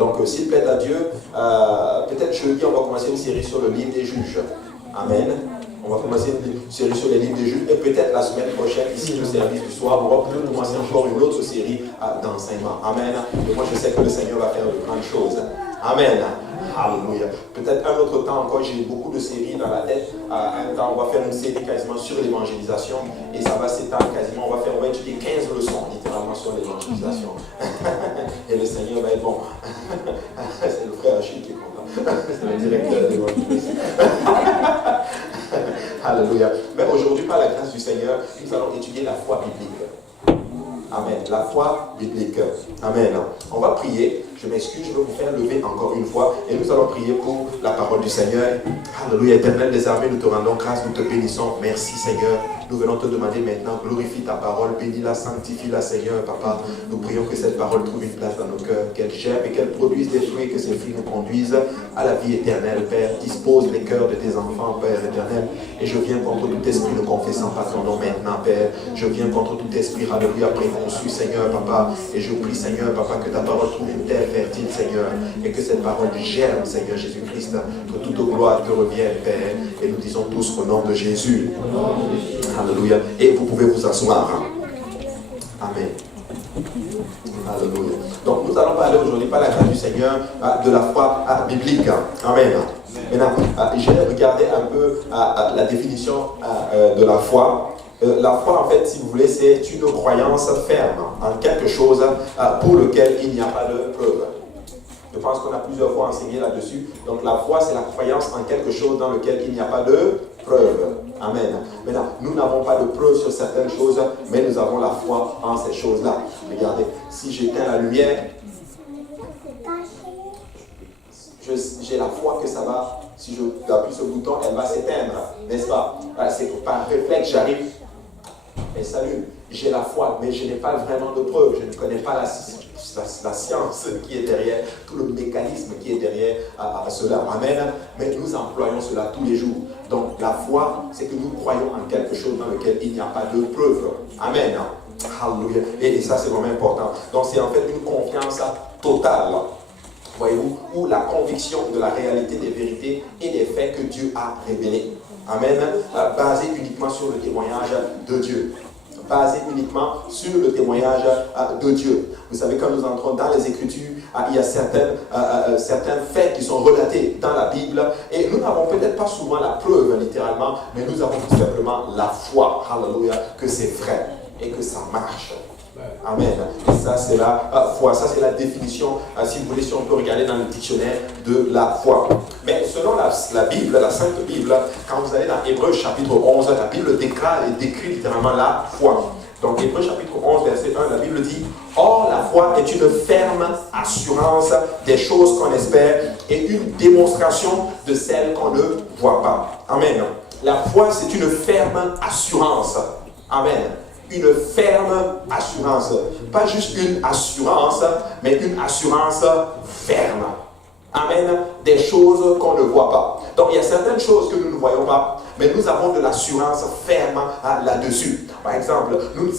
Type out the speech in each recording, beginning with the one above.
Donc, s'il plaît à Dieu, peut-être jeudi, on va commencer une série sur le livre des juges. Amen. On va commencer une série sur les livres des juges. Et peut-être la semaine prochaine, ici, le service du soir, on va commencer encore une autre série d'enseignement. Amen. Et moi, je sais que le Seigneur va faire de grandes choses. Amen. Alléluia. Peut-être un autre temps encore, j'ai beaucoup de séries dans la tête. Un temps, on va faire une série quasiment sur l'évangélisation. Et ça va s'étendre quasiment. On va étudier 15 leçons, littéralement, sur l'évangélisation. Et le Seigneur va être bon. C'est le frère Achille qui est content. C'est le directeur de l'évangélisation. Alléluia. Mais aujourd'hui, par la grâce du Seigneur, nous allons étudier la foi biblique. Amen. La foi biblique. Amen. On va prier. Je m'excuse, je vais vous faire lever encore une fois. Et nous allons prier pour la parole du Seigneur. Alléluia. Éternel des armées, nous te rendons grâce, nous te bénissons. Merci Seigneur. Nous venons te demander maintenant, glorifie ta parole, bénis-la, sanctifie-la Seigneur, Papa. Nous prions que cette parole trouve une place dans nos cœurs, qu'elle germe et qu'elle produise des fruits, que ces fruits nous conduisent à la vie éternelle, Père. Dispose les cœurs de tes enfants, Père éternel. Et je viens contre tout esprit ne confessant pas ton nom maintenant, Père. Je viens contre tout esprit, alléluia, préconçu, Seigneur, Papa. Et je prie, Seigneur, Papa, que ta parole trouve une terre fertile, Seigneur. Et que cette parole germe, Seigneur Jésus-Christ. Que toute gloire te revienne, Père. Et nous disons tous au nom de Jésus. Alléluia. Et vous pouvez vous asseoir. Amen. Alléluia. Donc nous allons parler aujourd'hui par la grâce du Seigneur de la foi biblique. Amen. Maintenant, j'ai regardé un peu la définition de la foi. La foi, en fait, si vous voulez, c'est une croyance ferme en quelque chose pour lequel il n'y a pas de preuve. Je pense qu'on a plusieurs fois enseigné là-dessus. Donc la foi, c'est la croyance en quelque chose dans lequel il n'y a pas de preuve. Amen. Maintenant, nous n'avons pas de preuve sur certaines choses, mais nous avons la foi en ces choses-là. Regardez, si j'éteins la lumière, j'ai la foi que ça va, si je appuie sur le bouton, elle va s'éteindre, n'est-ce pas? C'est par réflexe, j'arrive, elle s'allume. J'ai la foi, mais je n'ai pas vraiment de preuve. Je ne connais pas la science qui est derrière, tout le mécanisme qui est derrière cela. Amen. Mais nous employons cela tous les jours. Donc la foi, c'est que nous croyons en quelque chose dans lequel il n'y a pas de preuve. Amen. Alléluia. Et ça, c'est vraiment important. Donc c'est en fait une confiance totale. Voyez-vous, ou la conviction de la réalité des vérités et des faits que Dieu a révélés. Amen. Basé uniquement sur le témoignage de Dieu. Basé uniquement sur le témoignage de Dieu. Vous savez, quand nous entrons dans les Écritures, il y a certains faits qui sont relatés dans la Bible et nous n'avons peut-être pas souvent la preuve littéralement, mais nous avons tout simplement la foi, alléluia, que c'est vrai et que ça marche. Amen. Et ça, c'est la foi. Ça, c'est la définition, si vous voulez, si on peut regarder dans le dictionnaire de la foi. Mais selon la Bible, la Sainte Bible, quand vous allez dans Hébreux chapitre 11, la Bible décrit littéralement la foi. Donc, Hébreux chapitre 11, verset 1, la Bible dit « Or, la foi est une ferme assurance des choses qu'on espère et une démonstration de celles qu'on ne voit pas. » Amen. La foi, c'est une ferme assurance. Amen. Une ferme assurance. Pas juste une assurance, mais une assurance ferme. Amen. Des choses qu'on ne voit pas. Donc, il y a certaines choses que nous ne voyons pas, mais nous avons de l'assurance ferme là-dessus. Par exemple, nous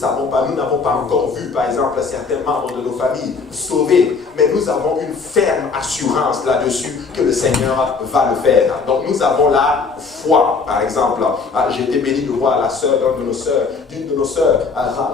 n'avons pas encore vu, par exemple, certains membres de nos familles sauvés, mais nous avons une ferme assurance là-dessus que le Seigneur va le faire. Donc, nous avons la foi, par exemple. J'ai été béni de voir la sœur d'une de nos sœurs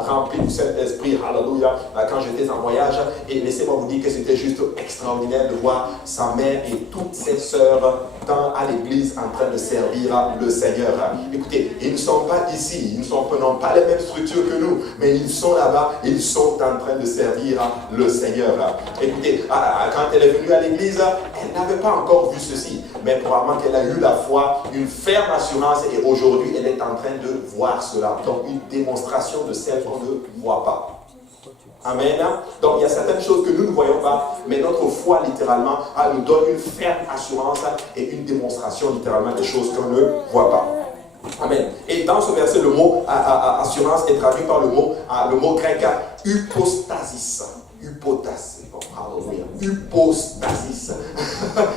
remplie du Saint-Esprit, alléluia, quand j'étais en voyage, et laissez-moi vous dire que c'était juste extraordinaire de voir sa mère et toutes ses sœurs à l'église en train de servir le Seigneur. Écoutez, ils ne sont pas ici, ils n'ont pas les mêmes structures que nous, mais ils sont là-bas, ils sont en train de servir le Seigneur. Écoutez, quand elle est venue à l'église, elle n'avait pas encore vu ceci, mais probablement qu'elle a eu la foi, une ferme assurance, et aujourd'hui elle est en train de voir cela. Donc une démonstration de celle qu'on ne voit pas. Amen. Donc il y a certaines choses que nous ne voyons pas, mais notre foi littéralement nous donne une ferme assurance et une démonstration littéralement des choses qu'on ne voit pas. Amen. Et dans ce verset, le mot assurance est traduit par le mot grec hypostasis. Hypostasis. Hypostasis.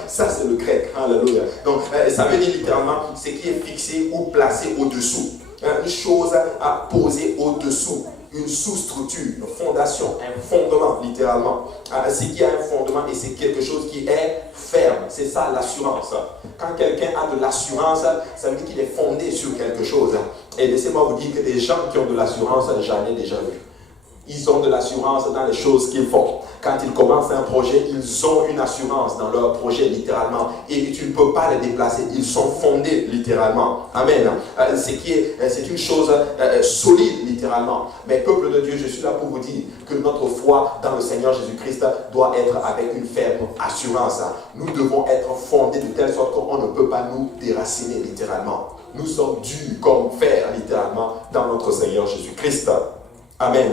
Ça, c'est le grec. Alléluia. Donc, ça veut dire littéralement ce qui est fixé ou placé au-dessous. Une chose à poser au-dessous. une sous-structure, une fondation, un fondement, littéralement. C'est qu'il y a un fondement et c'est quelque chose qui est ferme. C'est ça l'assurance. Quand quelqu'un a de l'assurance, ça veut dire qu'il est fondé sur quelque chose. Et laissez-moi vous dire que des gens qui ont de l'assurance, j'en ai déjà vu. Ils ont de l'assurance dans les choses qu'ils font. Quand ils commencent un projet, ils ont une assurance dans leur projet, littéralement. Et tu ne peux pas les déplacer. Ils sont fondés, littéralement. Amen. C'est une chose solide, littéralement. Mais peuple de Dieu, je suis là pour vous dire que notre foi dans le Seigneur Jésus-Christ doit être avec une ferme assurance. Nous devons être fondés de telle sorte qu'on ne peut pas nous déraciner, littéralement. Nous sommes durs comme fer, littéralement, dans notre Seigneur Jésus-Christ. Amen.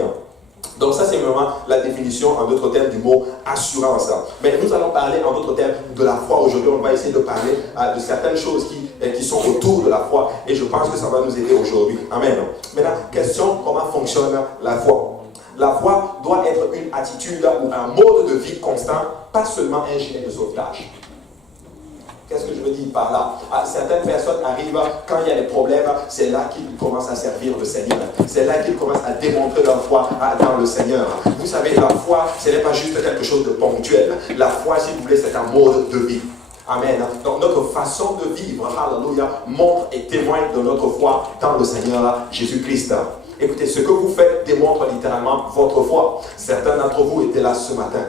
Donc ça, c'est vraiment la définition, en d'autres termes, du mot assurance. Mais nous allons parler, en d'autres termes, de la foi. Aujourd'hui, on va essayer de parler de certaines choses qui sont autour de la foi. Et je pense que ça va nous aider aujourd'hui. Amen. Maintenant, question, comment fonctionne la foi? La foi doit être une attitude ou un mode de vie constant, pas seulement un gilet de sauvetage. Qu'est-ce que je veux dire par là? Certaines personnes arrivent, quand il y a des problèmes, c'est là qu'ils commencent à servir le Seigneur. C'est là qu'ils commencent à démontrer leur foi dans le Seigneur. Vous savez, la foi, ce n'est pas juste quelque chose de ponctuel. La foi, si vous voulez, c'est un mode de vie. Amen. Donc notre façon de vivre, alléluia, montre et témoigne de notre foi dans le Seigneur Jésus-Christ. Écoutez, ce que vous faites démontre littéralement votre foi. Certains d'entre vous étaient là ce matin.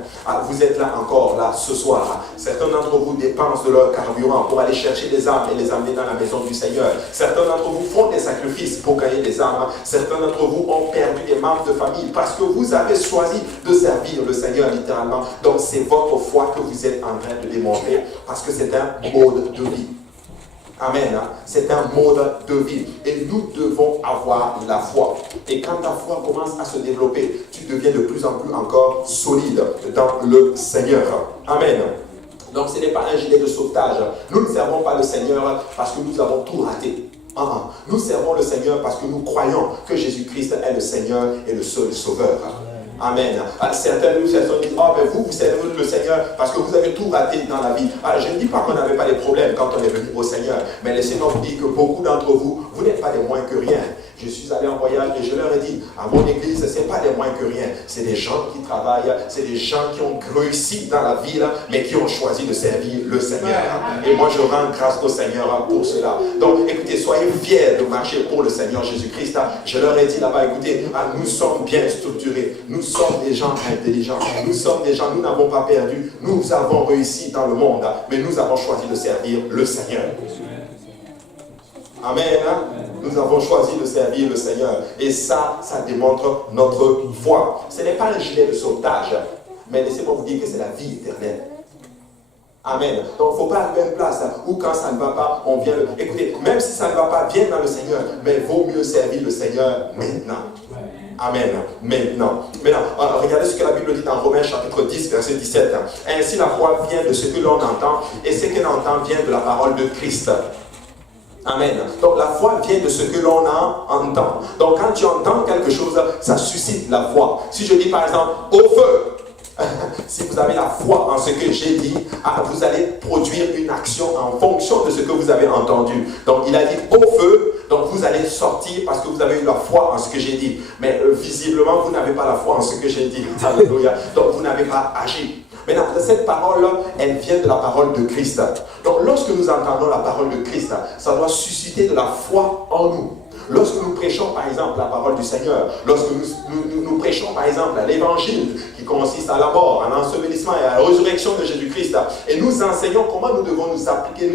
Vous êtes là encore, là, ce soir. Certains d'entre vous dépensent de leur carburant pour aller chercher des âmes et les amener dans la maison du Seigneur. Certains d'entre vous font des sacrifices pour gagner des âmes. Certains d'entre vous ont perdu des membres de famille parce que vous avez choisi de servir le Seigneur, littéralement. Donc c'est votre foi que vous êtes en train de démontrer parce que c'est un mode de vie. Amen. C'est un mode de vie. Et nous devons avoir la foi. Et quand ta foi commence à se développer, tu deviens de plus en plus encore solide dans le Seigneur. Amen. Donc ce n'est pas un gilet de sauvetage. Nous ne servons pas le Seigneur parce que nous avons tout raté. Nous servons le Seigneur parce que nous croyons que Jésus-Christ est le Seigneur et le seul Sauveur. Amen. Certains de nous disent, vous servez le Seigneur parce que vous avez tout raté dans la vie. Je ne dis pas qu'on n'avait pas de problèmes quand on est venu au Seigneur, mais laissez-moi vous dire que beaucoup d'entre vous, vous n'êtes pas des moins que rien. Je suis allé en voyage et je leur ai dit, à mon église, ce n'est pas des moins que rien. C'est des gens qui travaillent, c'est des gens qui ont réussi dans la vie, mais qui ont choisi de servir le Seigneur. Et moi, je rends grâce au Seigneur pour cela. Donc, écoutez, soyez fiers de marcher pour le Seigneur Jésus-Christ. Je leur ai dit là-bas, écoutez, nous sommes bien structurés. Nous sommes des gens intelligents. Nous sommes des gens, nous n'avons pas perdu. Nous avons réussi dans le monde, mais nous avons choisi de servir le Seigneur. Amen. Nous avons choisi de servir le Seigneur. Et ça démontre notre foi. Ce n'est pas un gilet de sauvetage, mais laissez-moi vous dire que c'est la vie éternelle. Amen. Donc il ne faut pas arriver à une place où quand ça ne va pas, on vient le... Écoutez, même si ça ne va pas, viens dans le Seigneur, mais il vaut mieux servir le Seigneur maintenant. Amen. Maintenant, regardez ce que la Bible dit dans Romains chapitre 10, verset 17. Ainsi la foi vient de ce que l'on entend, et ce que l'on entend vient de la parole de Christ. Amen. Donc la foi vient de ce que l'on entend. Donc quand tu entends quelque chose, ça suscite la foi. Si je dis par exemple, au feu, si vous avez la foi en ce que j'ai dit, vous allez produire une action en fonction de ce que vous avez entendu. Donc il a dit au feu, donc vous allez sortir parce que vous avez eu la foi en ce que j'ai dit. Mais visiblement, vous n'avez pas la foi en ce que j'ai dit. Alléluia. Donc vous n'avez pas agi. Maintenant, cette parole-là, elle vient de la parole de Christ. Donc lorsque nous entendons la parole de Christ, ça doit susciter de la foi en nous. Lorsque nous prêchons par exemple la parole du Seigneur, lorsque nous prêchons par exemple l'évangile qui consiste à la mort, à l'ensevelissement et à la résurrection de Jésus-Christ, et nous enseignons comment nous devons nous appliquer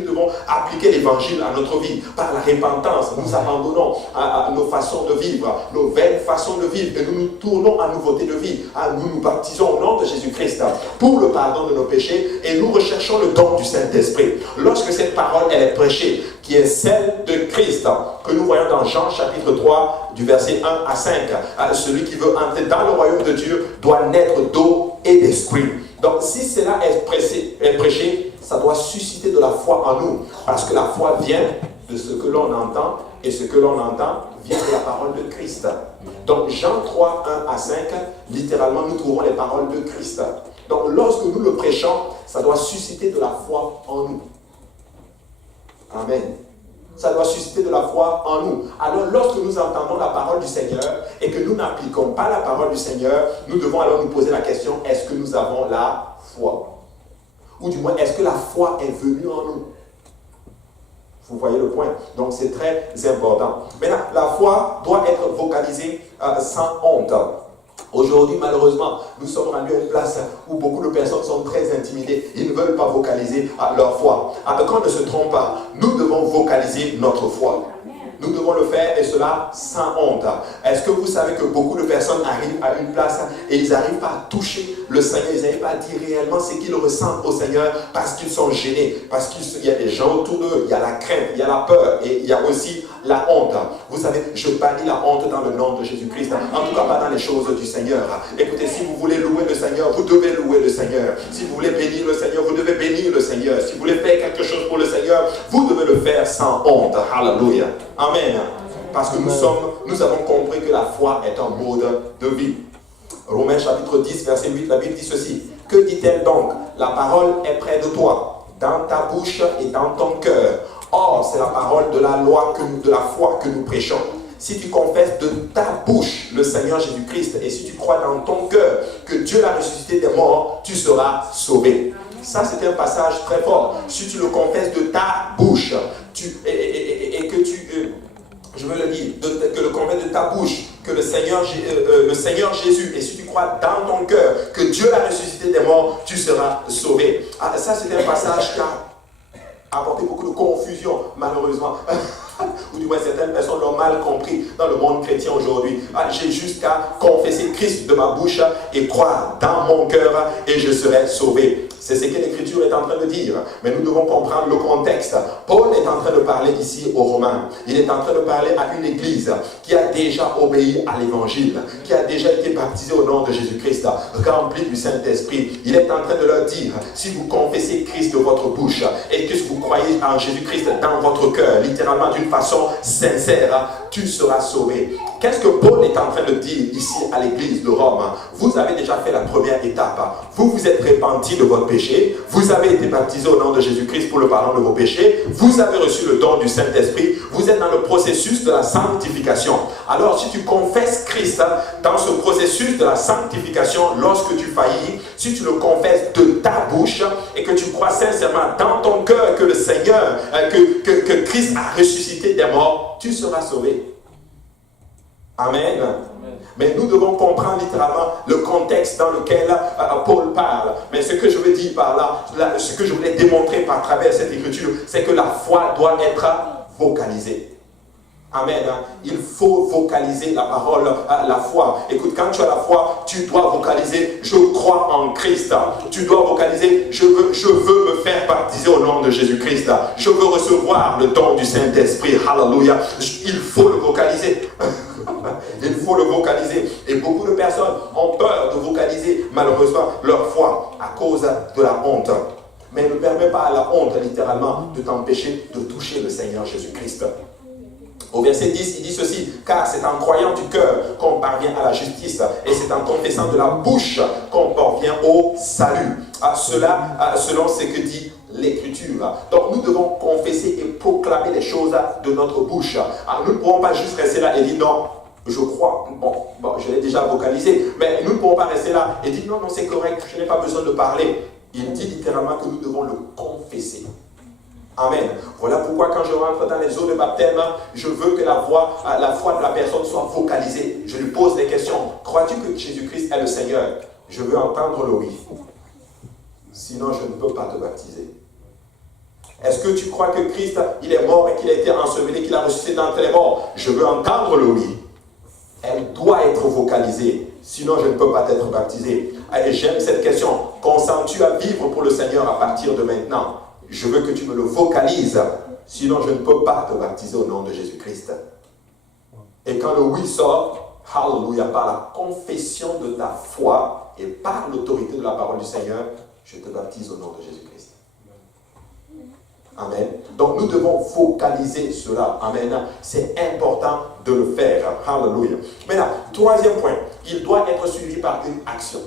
l'évangile à notre vie par la repentance. Nous abandonnons à nos façons de vivre, nos vaines façons de vivre, et nous nous tournons à nouveauté de vie. Nous nous baptisons au nom de Jésus-Christ pour le pardon de nos péchés, et nous recherchons le don du Saint-Esprit. Lorsque cette parole elle est prêchée, qui est celle de Christ, que nous voyons dans Jean chapitre 3, du verset 1 à 5. Celui qui veut entrer dans le royaume de Dieu doit naître d'eau et d'esprit. Donc si cela est prêché, ça doit susciter de la foi en nous. Parce que la foi vient de ce que l'on entend, et ce que l'on entend vient de la parole de Christ. Donc Jean 3, 1 à 5, littéralement nous trouvons les paroles de Christ. Donc lorsque nous le prêchons, ça doit susciter de la foi en nous. Amen. Ça doit susciter de la foi en nous. Alors, lorsque nous entendons la parole du Seigneur et que nous n'appliquons pas la parole du Seigneur, nous devons alors nous poser la question, est-ce que nous avons la foi? Ou du moins, est-ce que la foi est venue en nous? Vous voyez le point. Donc, c'est très important. Maintenant, la foi doit être vocalisée sans honte. Aujourd'hui, malheureusement, nous sommes rendus à une place où beaucoup de personnes sont très intimidées. Ils ne veulent pas vocaliser leur foi. Qu'on ne se trompe pas, nous devons vocaliser notre foi. Nous devons le faire et cela sans honte. Est-ce que vous savez que beaucoup de personnes arrivent à une place et ils n'arrivent pas à toucher le Seigneur, ils n'arrivent pas à dire réellement ce qu'ils ressentent au Seigneur parce qu'ils sont gênés, parce qu'il y a des gens autour d'eux, il y a la crainte, il y a la peur et il y a aussi la honte. Vous savez, je bannis la honte dans le nom de Jésus-Christ, en tout cas pas dans les choses du Seigneur. Écoutez, si vous voulez louer le Seigneur, vous devez louer le Seigneur. Si vous voulez bénir le Seigneur, vous devez bénir le Seigneur. Si vous voulez faire quelque chose pour le Seigneur, vous devez le faire sans honte. Alléluia. Amen. Parce que nous avons compris que la foi est un mode de vie. Romains chapitre 10, verset 8, la Bible dit ceci. Que dit-elle donc? La parole est près de toi, dans ta bouche et dans ton cœur. Or, c'est la parole de la loi, de la foi que nous prêchons. Si tu confesses de ta bouche le Seigneur Jésus-Christ et si tu crois dans ton cœur que Dieu l'a ressuscité des morts, tu seras sauvé. Ça, c'est un passage très fort. Si tu le confesses de ta bouche, et que tu... je veux le dire, que le confesse de ta bouche, que le Seigneur Jésus, et si tu crois dans ton cœur que Dieu l'a ressuscité des morts, tu seras sauvé. Ça, c'est un passage qui a apporté beaucoup de confusion, malheureusement. Ou du moins, certaines personnes l'ont mal compris dans le monde chrétien aujourd'hui. J'ai juste qu'à confesser Christ de ma bouche et croire dans mon cœur et je serai sauvé. C'est ce que l'Écriture est en train de dire. Mais nous devons comprendre le contexte. Paul est en train de parler ici aux Romains. Il est en train de parler à une église qui a déjà obéi à l'Évangile, qui a déjà été baptisée au nom de Jésus-Christ, remplie du Saint-Esprit. Il est en train de leur dire, si vous confessez Christ de votre bouche et que vous croyez en Jésus-Christ dans votre cœur, littéralement d'une façon sincère, tu seras sauvé. Qu'est-ce que Paul est en train de dire ici à l'église de Rome? Vous avez déjà fait la première étape. Vous vous êtes repenti de votre péché. Vous avez été baptisé au nom de Jésus-Christ pour le pardon de vos péchés. Vous avez reçu le don du Saint-Esprit. Vous êtes dans le processus de la sanctification. Alors, si tu confesses Christ dans ce processus de la sanctification, lorsque tu faillis, si tu le confesses de ta bouche et que tu crois sincèrement dans ton cœur que le Seigneur, que Christ a ressuscité des morts, tu seras sauvé. Amen. Mais nous devons comprendre littéralement le contexte dans lequel Paul parle. Mais ce que je veux dire par là, ce que je voulais démontrer par travers cette écriture, c'est que la foi doit être vocalisée. Amen. Il faut vocaliser la parole, la foi. Écoute, quand tu as la foi, tu dois vocaliser « Je crois en Christ ». Tu dois vocaliser « Je veux me faire baptiser au nom de Jésus-Christ ». Je veux recevoir le don du Saint-Esprit. Alléluia. Il faut le vocaliser. Il faut le vocaliser. Et beaucoup de personnes ont peur de vocaliser, malheureusement, leur foi à cause de la honte. Mais ne permet pas à la honte, littéralement, de t'empêcher de toucher le Seigneur Jésus-Christ. Au verset 10, il dit ceci, car c'est en croyant du cœur qu'on parvient à la justice et c'est en confessant de la bouche qu'on parvient au salut. Selon ce que dit l'Écriture. Donc nous devons confesser et proclamer les choses de notre bouche. Alors, nous ne pourrons pas juste rester là et dire non, je crois, bon, je l'ai déjà vocalisé, mais nous ne pourrons pas rester là et dire non, c'est correct, je n'ai pas besoin de parler. Il dit littéralement que nous devons le confesser. Amen. Voilà pourquoi quand je rentre dans les eaux de baptême, je veux que la foi de la personne soit vocalisée. Je lui pose des questions. Crois-tu que Jésus-Christ est le Seigneur? Je veux entendre le oui. Sinon, je ne peux pas te baptiser. Est-ce que tu crois que Christ, il est mort et qu'il a été enseveli, qu'il a ressuscité d'entre les morts? Je veux entendre le oui. Elle doit être vocalisée. Sinon, je ne peux pas être baptisé. Et j'aime cette question. Consens-tu à vivre pour le Seigneur à partir de maintenant? Je veux que tu me le vocalises, sinon je ne peux pas te baptiser au nom de Jésus-Christ. Et quand le oui sort, alléluia, par la confession de ta foi et par l'autorité de la parole du Seigneur, je te baptise au nom de Jésus-Christ. Amen. Donc nous devons vocaliser cela. Amen. C'est important de le faire. Alléluia. Maintenant, troisième point, il doit être suivi par une action.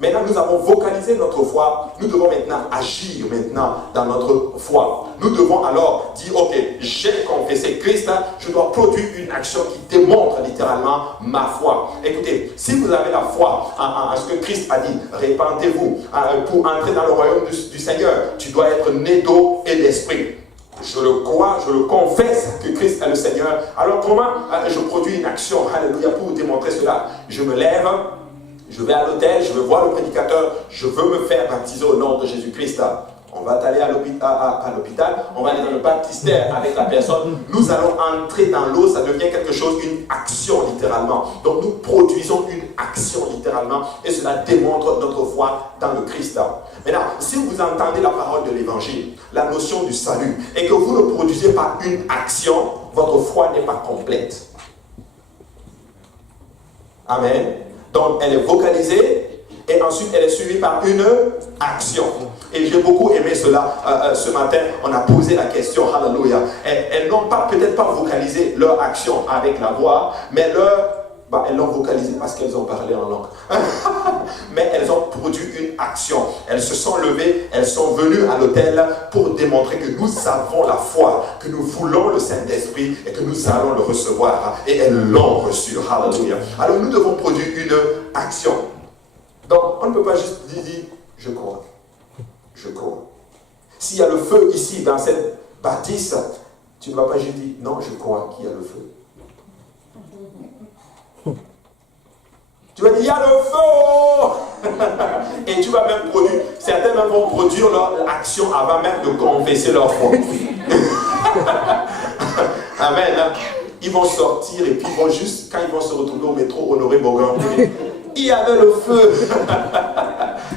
Maintenant, nous avons vocalisé notre foi. Nous devons maintenant agir maintenant dans notre foi. Nous devons alors dire, ok, j'ai confessé Christ, je dois produire une action qui démontre littéralement ma foi. Écoutez, si vous avez la foi en ce que Christ a dit, répandez-vous pour entrer dans le royaume du Seigneur, tu dois être né d'eau et d'esprit. Je le crois, je le confesse que Christ est le Seigneur. Alors comment je produis une action, alléluia, pour vous démontrer cela? Je me lève, je vais à l'hôtel, je vais voir le prédicateur, je veux me faire baptiser au nom de Jésus-Christ. On va aller à l'hôpital, on va aller dans le baptistère avec la personne. Nous allons entrer dans l'eau, ça devient quelque chose, une action littéralement. Donc nous produisons une action littéralement et cela démontre notre foi dans le Christ. Maintenant, si vous entendez la parole de l'évangile, la notion du salut, et que vous ne produisez pas une action, votre foi n'est pas complète. Amen. Donc elle est vocalisée et ensuite elle est suivie par une action. Et j'ai beaucoup aimé cela ce matin. On a posé la question, alléluia. Elles n'ont peut-être pas vocalisé leur action avec la voix, mais elles l'ont vocalisé parce qu'elles ont parlé en langue. Mais elles ont produit une action. Elles se sont levées, elles sont venues à l'autel pour démontrer que nous avons la foi, que nous voulons le Saint-Esprit et que nous allons le recevoir. Et elles l'ont reçu. Alléluia. Alors nous devons produire une action. Donc on ne peut pas juste dire, je crois. Je crois. S'il y a le feu ici dans cette bâtisse, tu ne vas pas juste dire, non, je crois qu'il y a le feu. Tu vas dire, il y a le feu. Et tu vas même produire, certains même vont produire leur action avant même de confesser leur foi. Amen. Ils vont sortir et puis ils vont juste, quand ils vont se retrouver au métro Honoré Bourgoin, il y avait le feu.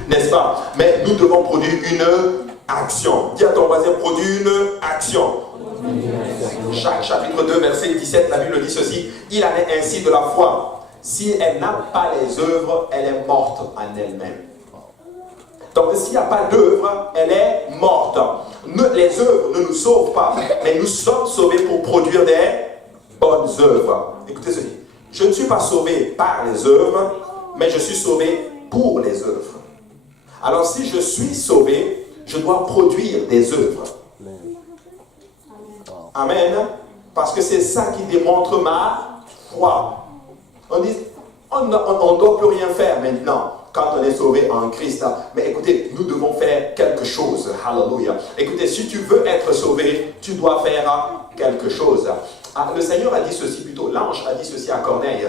N'est-ce pas? Mais nous devons produire une action. Dis à ton voisin, produire une action. Jacques chapitre 2, verset 17, la Bible dit ceci. Il en est ainsi de la foi. Si elle n'a pas les œuvres, elle est morte en elle-même. Donc s'il n'y a pas d'œuvre, elle est morte. Les œuvres ne nous sauvent pas, mais nous sommes sauvés pour produire des bonnes œuvres. Écoutez ceci. Je ne suis pas sauvé par les œuvres, mais je suis sauvé pour les œuvres. Alors si je suis sauvé, je dois produire des œuvres. Amen. Parce que c'est ça qui démontre ma foi. On dit, on ne doit plus rien faire maintenant quand on est sauvé en Christ. Mais écoutez, nous devons faire quelque chose. Alléluia. Écoutez, si tu veux être sauvé, tu dois faire quelque chose. Le Seigneur a dit ceci plutôt, l'ange a dit ceci à Corneille.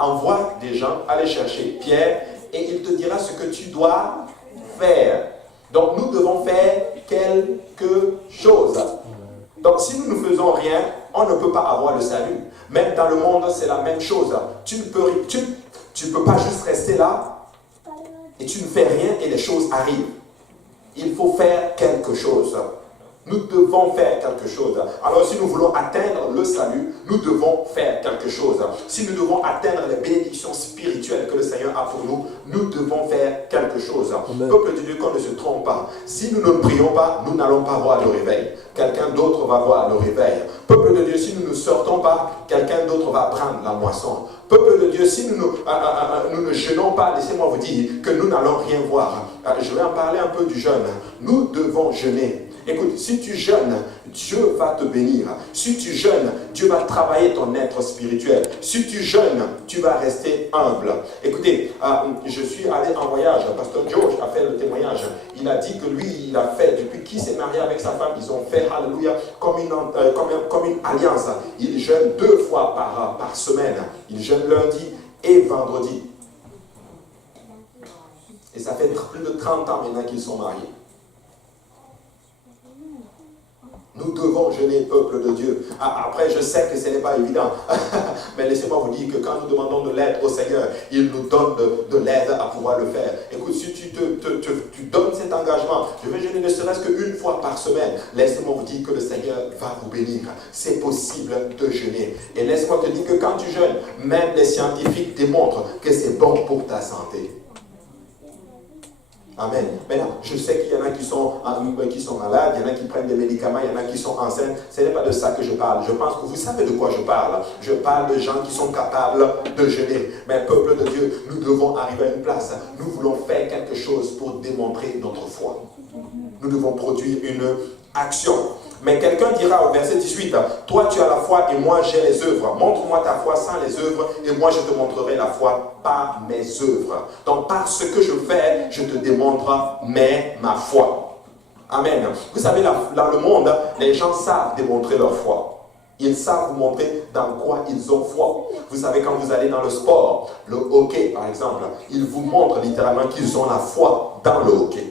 Envoie des gens aller chercher Pierre et il te dira ce que tu dois faire. Donc nous devons faire quelque chose. Donc si nous ne faisons rien, on ne peut pas avoir le salut. Même dans le monde, c'est la même chose. Tu ne peux pas juste rester là et tu ne fais rien et les choses arrivent. Il faut faire quelque chose. Nous devons faire quelque chose. Alors si nous voulons atteindre le salut, nous devons faire quelque chose. Si nous devons atteindre les bénédictions spirituelles que le Seigneur a pour nous, nous devons faire quelque chose. Amen. Peuple de Dieu, qu'on ne se trompe pas. Si nous ne prions pas, nous n'allons pas voir le réveil. Quelqu'un d'autre va voir le réveil. Peuple de Dieu, si nous ne sortons pas, quelqu'un d'autre va prendre la moisson. Peuple de Dieu, si nous ne jeûnons pas, laissez-moi vous dire que nous n'allons rien voir. Je vais en parler un peu du jeûne. Nous devons jeûner. Écoute, si tu jeûnes, Dieu va te bénir. Si tu jeûnes, Dieu va travailler ton être spirituel. Si tu jeûnes, tu vas rester humble. Écoutez, je suis allé en voyage. Pasteur George a fait le témoignage. Il a dit que lui, il a fait, depuis qu'il s'est marié avec sa femme, ils ont fait, alléluia, comme une alliance. Il jeûne 2 fois par semaine. Il jeûne lundi et vendredi. Et ça fait plus de 30 ans maintenant qu'ils sont mariés. Nous devons jeûner, peuple de Dieu. Après, je sais que ce n'est pas évident. Mais laissez-moi vous dire que quand nous demandons de l'aide au Seigneur, il nous donne de l'aide à pouvoir le faire. Écoute, si tu donnes cet engagement, je vais jeûner ne serait-ce qu'une fois par semaine, laissez-moi vous dire que le Seigneur va vous bénir. C'est possible de jeûner. Et laisse-moi te dire que quand tu jeûnes, même les scientifiques démontrent que c'est bon pour ta santé. Amen. Maintenant, je sais qu'il y en a qui sont malades, il y en a qui prennent des médicaments, il y en a qui sont enceintes. Ce n'est pas de ça que je parle. Je pense que vous savez de quoi je parle. Je parle de gens qui sont capables de jeûner. Mais peuple de Dieu, nous devons arriver à une place. Nous voulons faire quelque chose pour démontrer notre foi. Nous devons produire une action. Mais quelqu'un dira au verset 18, toi tu as la foi et moi j'ai les œuvres. Montre-moi ta foi sans les œuvres et moi je te montrerai la foi par mes œuvres. Donc par ce que je fais, je te démontre ma foi. Amen. Vous savez, dans le monde, les gens savent démontrer leur foi. Ils savent vous montrer dans quoi ils ont foi. Vous savez, quand vous allez dans le sport, le hockey par exemple, ils vous montrent littéralement qu'ils ont la foi dans le hockey.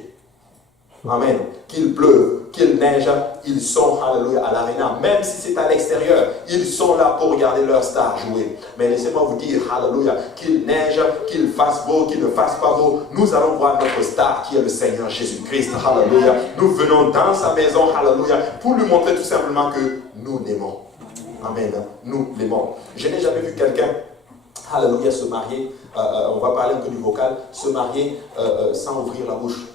Amen. Qu'il pleuve, qu'il neige, ils sont, alléluia, à l'aréna. Même si c'est à l'extérieur, ils sont là pour regarder leur star jouer. Mais laissez-moi vous dire, alléluia, qu'il neige, qu'il fasse beau, qu'il ne fasse pas beau, nous allons voir notre star qui est le Seigneur Jésus-Christ. Alléluia. Nous venons dans sa maison, alléluia, pour lui montrer tout simplement que nous l'aimons. Amen. Nous l'aimons. Je n'ai jamais vu quelqu'un, alléluia, se marier, on va parler un peu du vocal, se marier sans ouvrir la bouche.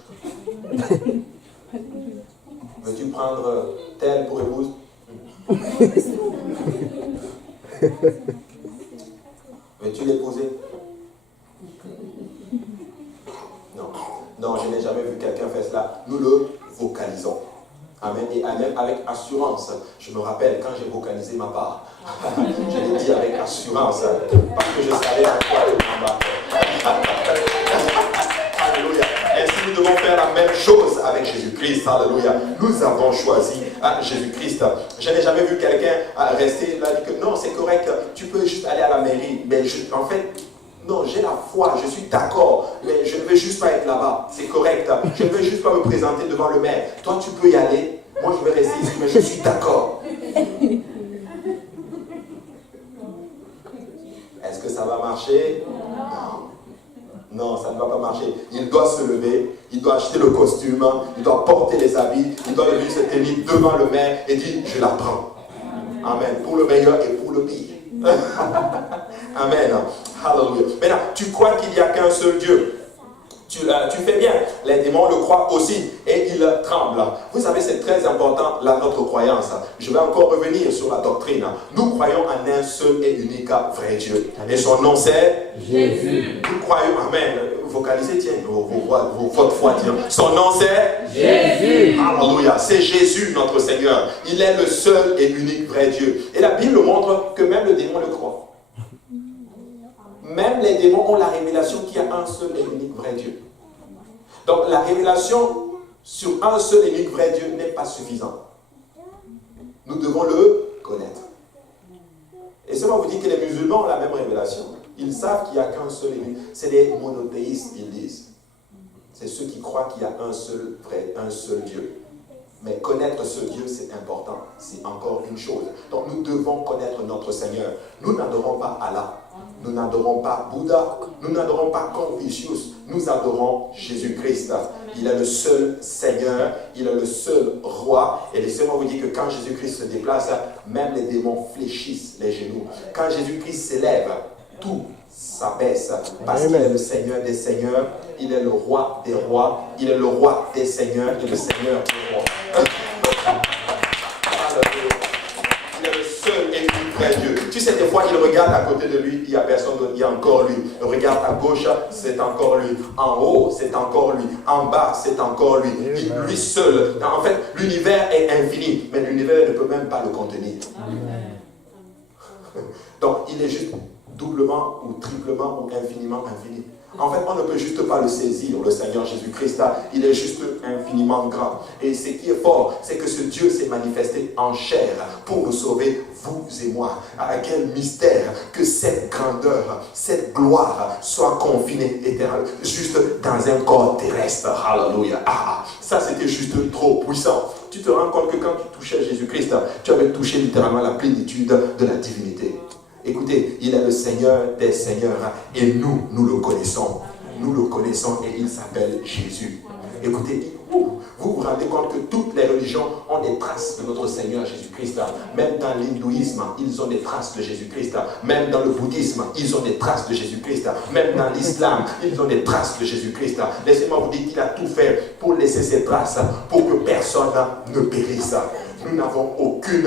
Veux-tu prendre telle pour épouse? Veux-tu l'épouser? Non. Non, je n'ai jamais vu quelqu'un faire cela. Nous le vocalisons. Amen. Et même avec assurance. Je me rappelle quand j'ai vocalisé ma part. Je l'ai dit avec assurance. Parce que je savais à quoi je m'embarquais. Alléluia. Ainsi, nous devons faire la même chose avec Jésus-Christ. Alléluia. Nous avons choisi Jésus-Christ. Je n'ai jamais vu quelqu'un rester là et dire que non, c'est correct, tu peux juste aller à la mairie. Mais en fait, non, j'ai la foi, je suis d'accord, mais je ne veux juste pas être là-bas. C'est correct. Je ne veux juste pas me présenter devant le maire. Toi, tu peux y aller. Moi, je vais rester ici, mais je suis d'accord. Est-ce que ça va marcher? Non. Non, ça ne va pas marcher. Il doit se lever, il doit acheter le costume, il doit porter les habits, il doit venir se tenir devant le maire et dire, je la prends. Amen. Pour le meilleur et pour le pire. Amen. Alléluia. Maintenant, tu crois qu'il n'y a qu'un seul Dieu. Tu fais bien. Les démons le croient aussi et ils tremblent. Vous savez, c'est très important, notre croyance. Je vais encore revenir sur la doctrine. Nous croyons en un seul et unique vrai Dieu. Et son nom c'est Jésus. Nous croyons, amen. Vocalisez, tiens, votre foi, tiens. Son nom c'est Jésus. Alléluia. C'est Jésus, notre Seigneur. Il est le seul et unique vrai Dieu. Et la Bible montre que même le démon le croit. Même les démons ont la révélation qu'il y a un seul et unique vrai Dieu. Donc la révélation sur un seul et unique vrai Dieu n'est pas suffisante. Nous devons le connaître. Et seulement vous dit que les musulmans ont la même révélation. Ils savent qu'il n'y a qu'un seul et unique. C'est des monothéistes, ils disent. C'est ceux qui croient qu'il y a un seul Dieu. Mais connaître ce Dieu, c'est important. C'est encore une chose. Donc nous devons connaître notre Seigneur. Nous n'adorons pas Allah. Nous n'adorons pas Bouddha. Nous n'adorons pas Confucius. Nous adorons Jésus-Christ. Il est le seul Seigneur. Il est le seul roi. Et laissez-moi vous dire que quand Jésus-Christ se déplace, même les démons fléchissent les genoux. Quand Jésus-Christ s'élève, tout s'abaisse. Parce qu'il est le Seigneur des seigneurs. Il est le roi des rois. Il est le roi des seigneurs et le Seigneur des rois. Il est le seul et unique vrai Dieu. Tu sais, des fois, il regarde à côté de lui, il n'y a personne d'autre, il y a encore lui. Il regarde à gauche, c'est encore lui. En haut, c'est encore lui. En bas, c'est encore lui. Lui seul. En fait, l'univers est infini, mais l'univers ne peut même pas le contenir. Donc, il est juste doublement ou triplement ou infiniment infini. En fait, on ne peut juste pas le saisir, le Seigneur Jésus-Christ. Il est juste infiniment grand. Et ce qui est fort, c'est que ce Dieu s'est manifesté en chair pour nous sauver, vous et moi. À quel mystère que cette grandeur, cette gloire soit confinée éternellement, juste dans un corps terrestre. Alléluia. Ça c'était juste trop puissant. Tu te rends compte que quand tu touchais Jésus-Christ, tu avais touché littéralement la plénitude de la divinité. Écoutez, il est le Seigneur des seigneurs et nous le connaissons. Nous le connaissons et il s'appelle Jésus. Écoutez, vous vous rendez compte que toutes les religions ont des traces de notre Seigneur Jésus-Christ. Même dans l'hindouisme, ils ont des traces de Jésus-Christ. Même dans le bouddhisme, ils ont des traces de Jésus-Christ. Même dans l'islam, ils ont des traces de Jésus-Christ. Laissez-moi vous dire qu'il a tout fait pour laisser ces traces, pour que personne ne périsse. Nous n'avons aucune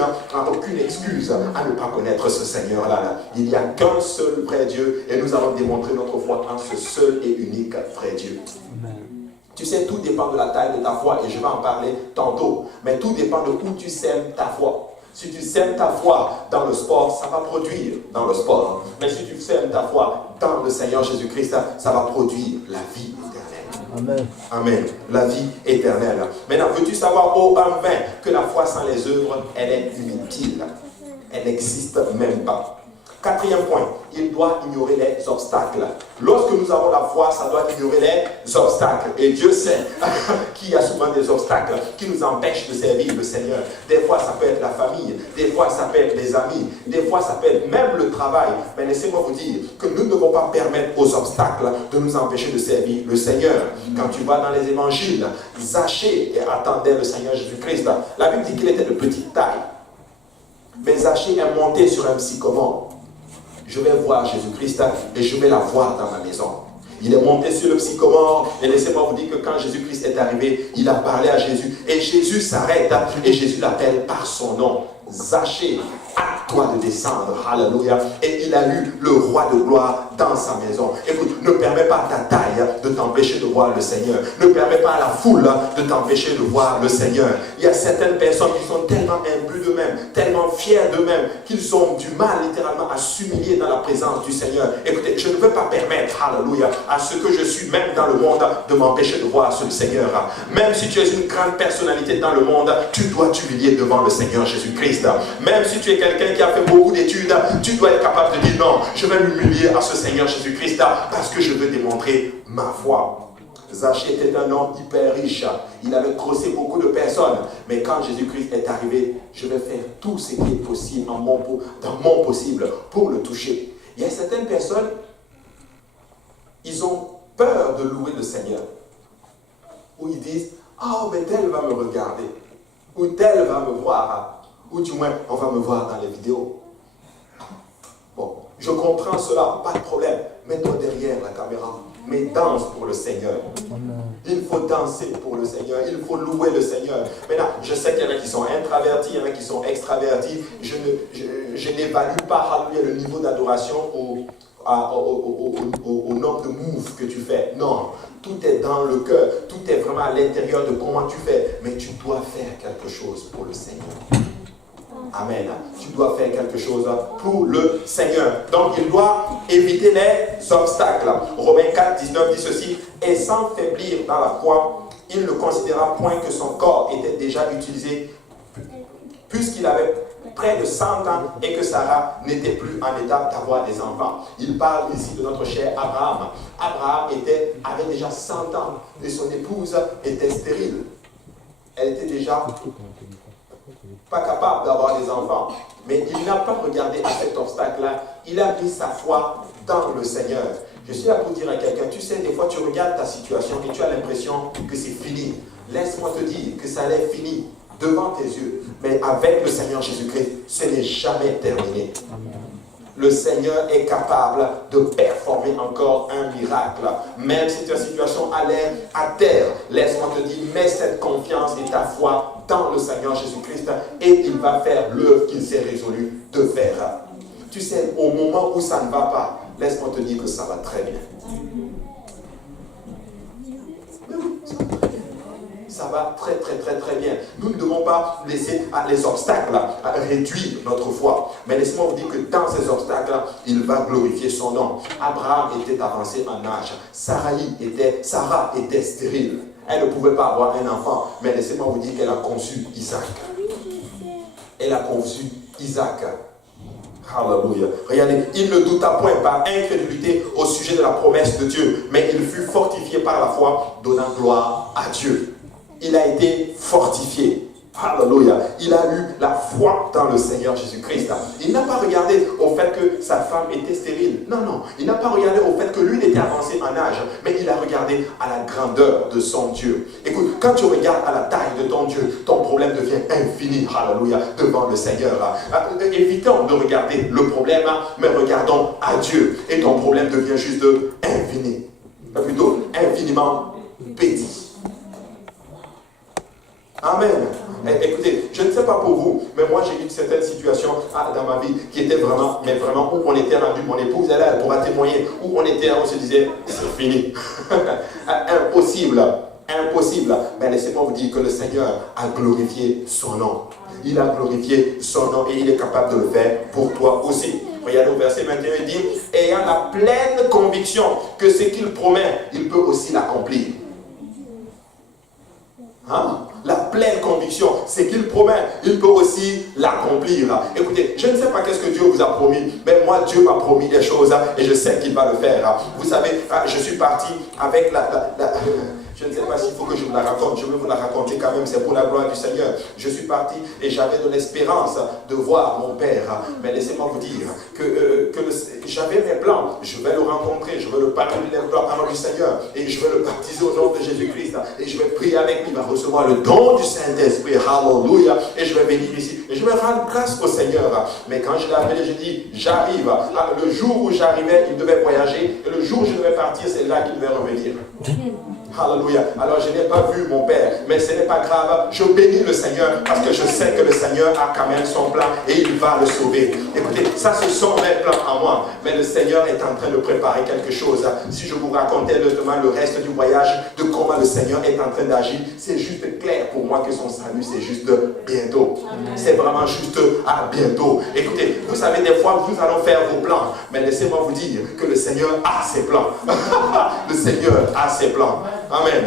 excuse à ne pas connaître ce Seigneur-là. Il n'y a qu'un seul vrai Dieu et nous allons démontrer notre foi en ce seul et unique vrai Dieu. Amen. Tu sais, tout dépend de la taille de ta foi et je vais en parler tantôt. Mais tout dépend de où tu sèmes ta foi. Si tu sèmes ta foi dans le sport, ça va produire dans le sport. Mais si tu sèmes ta foi dans le Seigneur Jésus-Christ, ça va produire la vie éternelle. Amen. Amen. La vie éternelle. Maintenant, veux-tu savoir au 1-20 que la foi sans les œuvres, elle est inutile. Elle n'existe même pas. Quatrième point, il doit ignorer les obstacles. Lorsque nous avons la foi, ça doit ignorer les obstacles. Et Dieu sait qu'il y a souvent des obstacles qui nous empêchent de servir le Seigneur. Des fois, ça peut être la famille. Des fois, ça peut être les amis. Des fois, ça peut être même le travail. Mais laissez-moi vous dire que nous ne devons pas permettre aux obstacles de nous empêcher de servir le Seigneur. Quand tu vas dans les évangiles, Zachée attendait le Seigneur Jésus-Christ. La Bible dit qu'il était de petite taille. Mais Zachée est monté sur un sycomore. Je vais voir Jésus-Christ et je vais la voir dans ma maison. Il est monté sur le sycomore et laissez-moi vous dire que quand Jésus-Christ est arrivé, il a parlé à Jésus et Jésus s'arrête et Jésus l'appelle par son nom. Zachée, à toi de descendre, alléluia. Et il a eu le roi de gloire dans sa maison. Écoute, ne permets pas à ta taille de t'empêcher de voir le Seigneur. Ne permets pas à la foule de t'empêcher de voir le Seigneur. Il y a certaines personnes qui sont tellement imbues d'eux-mêmes, tellement fiers d'eux-mêmes, qu'ils ont du mal littéralement à s'humilier dans la présence du Seigneur. Écoutez, je ne veux pas permettre, alléluia, à ce que je suis même dans le monde de m'empêcher de voir ce Seigneur. Même si tu es une grande personnalité dans le monde, tu dois t'humilier devant le Seigneur Jésus-Christ. Même si tu es quelqu'un qui a fait beaucoup d'études, tu dois être capable de dire non, je vais m'humilier à ce Seigneur Jésus-Christ parce que je veux démontrer ma foi. Zachée était un homme hyper riche. Il avait crossé beaucoup de personnes. Mais quand Jésus-Christ est arrivé, je vais faire tout ce qui est possible dans mon possible pour le toucher. Il y a certaines personnes, ils ont peur de louer le Seigneur. Ou ils disent, oh, mais tel va me regarder. Ou tel va me voir. Ou du moins, on va me voir dans les vidéos. Bon, je comprends cela, pas de problème. Mets-toi derrière la caméra, mais danse pour le Seigneur. Il faut danser pour le Seigneur, il faut louer le Seigneur. Maintenant, je sais qu'il y en a qui sont introvertis, il y en a qui sont extravertis. Je n'évalue pas le niveau d'adoration au nombre de moves que tu fais. Non, tout est dans le cœur, tout est vraiment à l'intérieur de comment tu fais. Mais tu dois faire quelque chose pour le Seigneur. Amen. Tu dois faire quelque chose pour le Seigneur. Donc, il doit éviter les obstacles. Romains 4, 19 dit ceci. Et sans faiblir dans la foi, il ne considéra point que son corps était déjà utilisé, puisqu'il avait près de 100 ans et que Sarah n'était plus en état d'avoir des enfants. Il parle ici de notre cher Abraham. Abraham avait déjà 100 ans et son épouse était stérile. Elle était déjà pas capable d'avoir des enfants. Mais il n'a pas regardé à cet obstacle-là. Il a mis sa foi dans le Seigneur. Je suis là pour dire à quelqu'un, tu sais, des fois tu regardes ta situation et tu as l'impression que c'est fini. Laisse-moi te dire que ça l'est fini devant tes yeux. Mais avec le Seigneur Jésus-Christ, ce n'est jamais terminé. Le Seigneur est capable de performer encore un miracle. Même si ta situation a l'air à terre, laisse-moi te dire, mets cette confiance et ta foi dans le Seigneur Jésus-Christ et il va faire l'œuvre qu'il s'est résolu de faire. Tu sais, au moment où ça ne va pas, laisse-moi te dire que ça va très bien. Mais oui, ça va très bien. Ça va très très très très bien. Nous ne devons pas laisser les obstacles réduire notre foi. Mais laissez-moi vous dire que dans ces obstacles, il va glorifier son nom. Abraham était avancé en âge. Sarah était stérile. Elle ne pouvait pas avoir un enfant. Mais laissez-moi vous dire qu'elle a conçu Isaac. Elle a conçu Isaac. Alléluia. Regardez, il ne douta point par incrédulité au sujet de la promesse de Dieu. Mais il fut fortifié par la foi, donnant gloire à Dieu. Il a été fortifié. Alléluia. Il a eu la foi dans le Seigneur Jésus-Christ. Il n'a pas regardé au fait que sa femme était stérile. Non, non. Il n'a pas regardé au fait que lui était avancé en âge. Mais il a regardé à la grandeur de son Dieu. Écoute, quand tu regardes à la taille de ton Dieu, ton problème devient infini, alléluia, devant le Seigneur. Évitons de regarder le problème, mais regardons à Dieu. Et ton problème devient juste infini. Plutôt infiniment petit. Amen. Écoutez, je ne sais pas pour vous, mais moi j'ai eu certaines situations dans ma vie qui étaient vraiment, mais vraiment, où on était rendu, mon épouse, elle pourra témoigner, où on se disait, c'est fini. Impossible. Impossible. Mais laissez-moi vous dire que le Seigneur a glorifié son nom. Il a glorifié son nom et il est capable de le faire pour toi aussi. Regardez au verset 21, il dit, ayant la pleine conviction que ce qu'il promet, il peut aussi l'accomplir. Hein? La pleine conviction, c'est qu'il promet, il peut aussi l'accomplir. Écoutez, je ne sais pas qu'est-ce que Dieu vous a promis, mais moi, Dieu m'a promis des choses et je sais qu'il va le faire. Vous savez, je suis parti avec je ne sais pas s'il faut que je vous la raconte, je vais vous la raconter quand même, c'est pour la gloire du Seigneur. Je suis parti et j'avais de l'espérance de voir mon Père. Mais laissez-moi vous dire que j'avais mes plans. Je vais le rencontrer, je vais le parler les plans avant du Seigneur et je vais le baptiser au nom de Jésus-Christ. Et je vais prier avec lui, il va recevoir le don du Saint-Esprit. Alléluia. Et je vais venir ici. Et je vais rendre grâce au Seigneur. Mais quand je l'ai appelé, je dis, j'arrive. Le jour où j'arrivais, il devait voyager. Et le jour où je devais partir, c'est là qu'il devait revenir. Alléluia. Alors je n'ai pas vu mon Père, mais ce n'est pas grave. Je bénis le Seigneur parce que je sais que le Seigneur a quand même son plan et il va le sauver. Écoutez, ça ce sont mes plans à moi, mais le Seigneur est en train de préparer quelque chose. Si je vous racontais notamment le reste du voyage, de comment le Seigneur est en train d'agir, c'est juste clair pour moi que son salut c'est juste bientôt. C'est vraiment juste à bientôt. Écoutez, vous savez, des fois nous allons faire vos plans, mais laissez-moi vous dire que le Seigneur a ses plans. Le Seigneur a ses plans. Amen.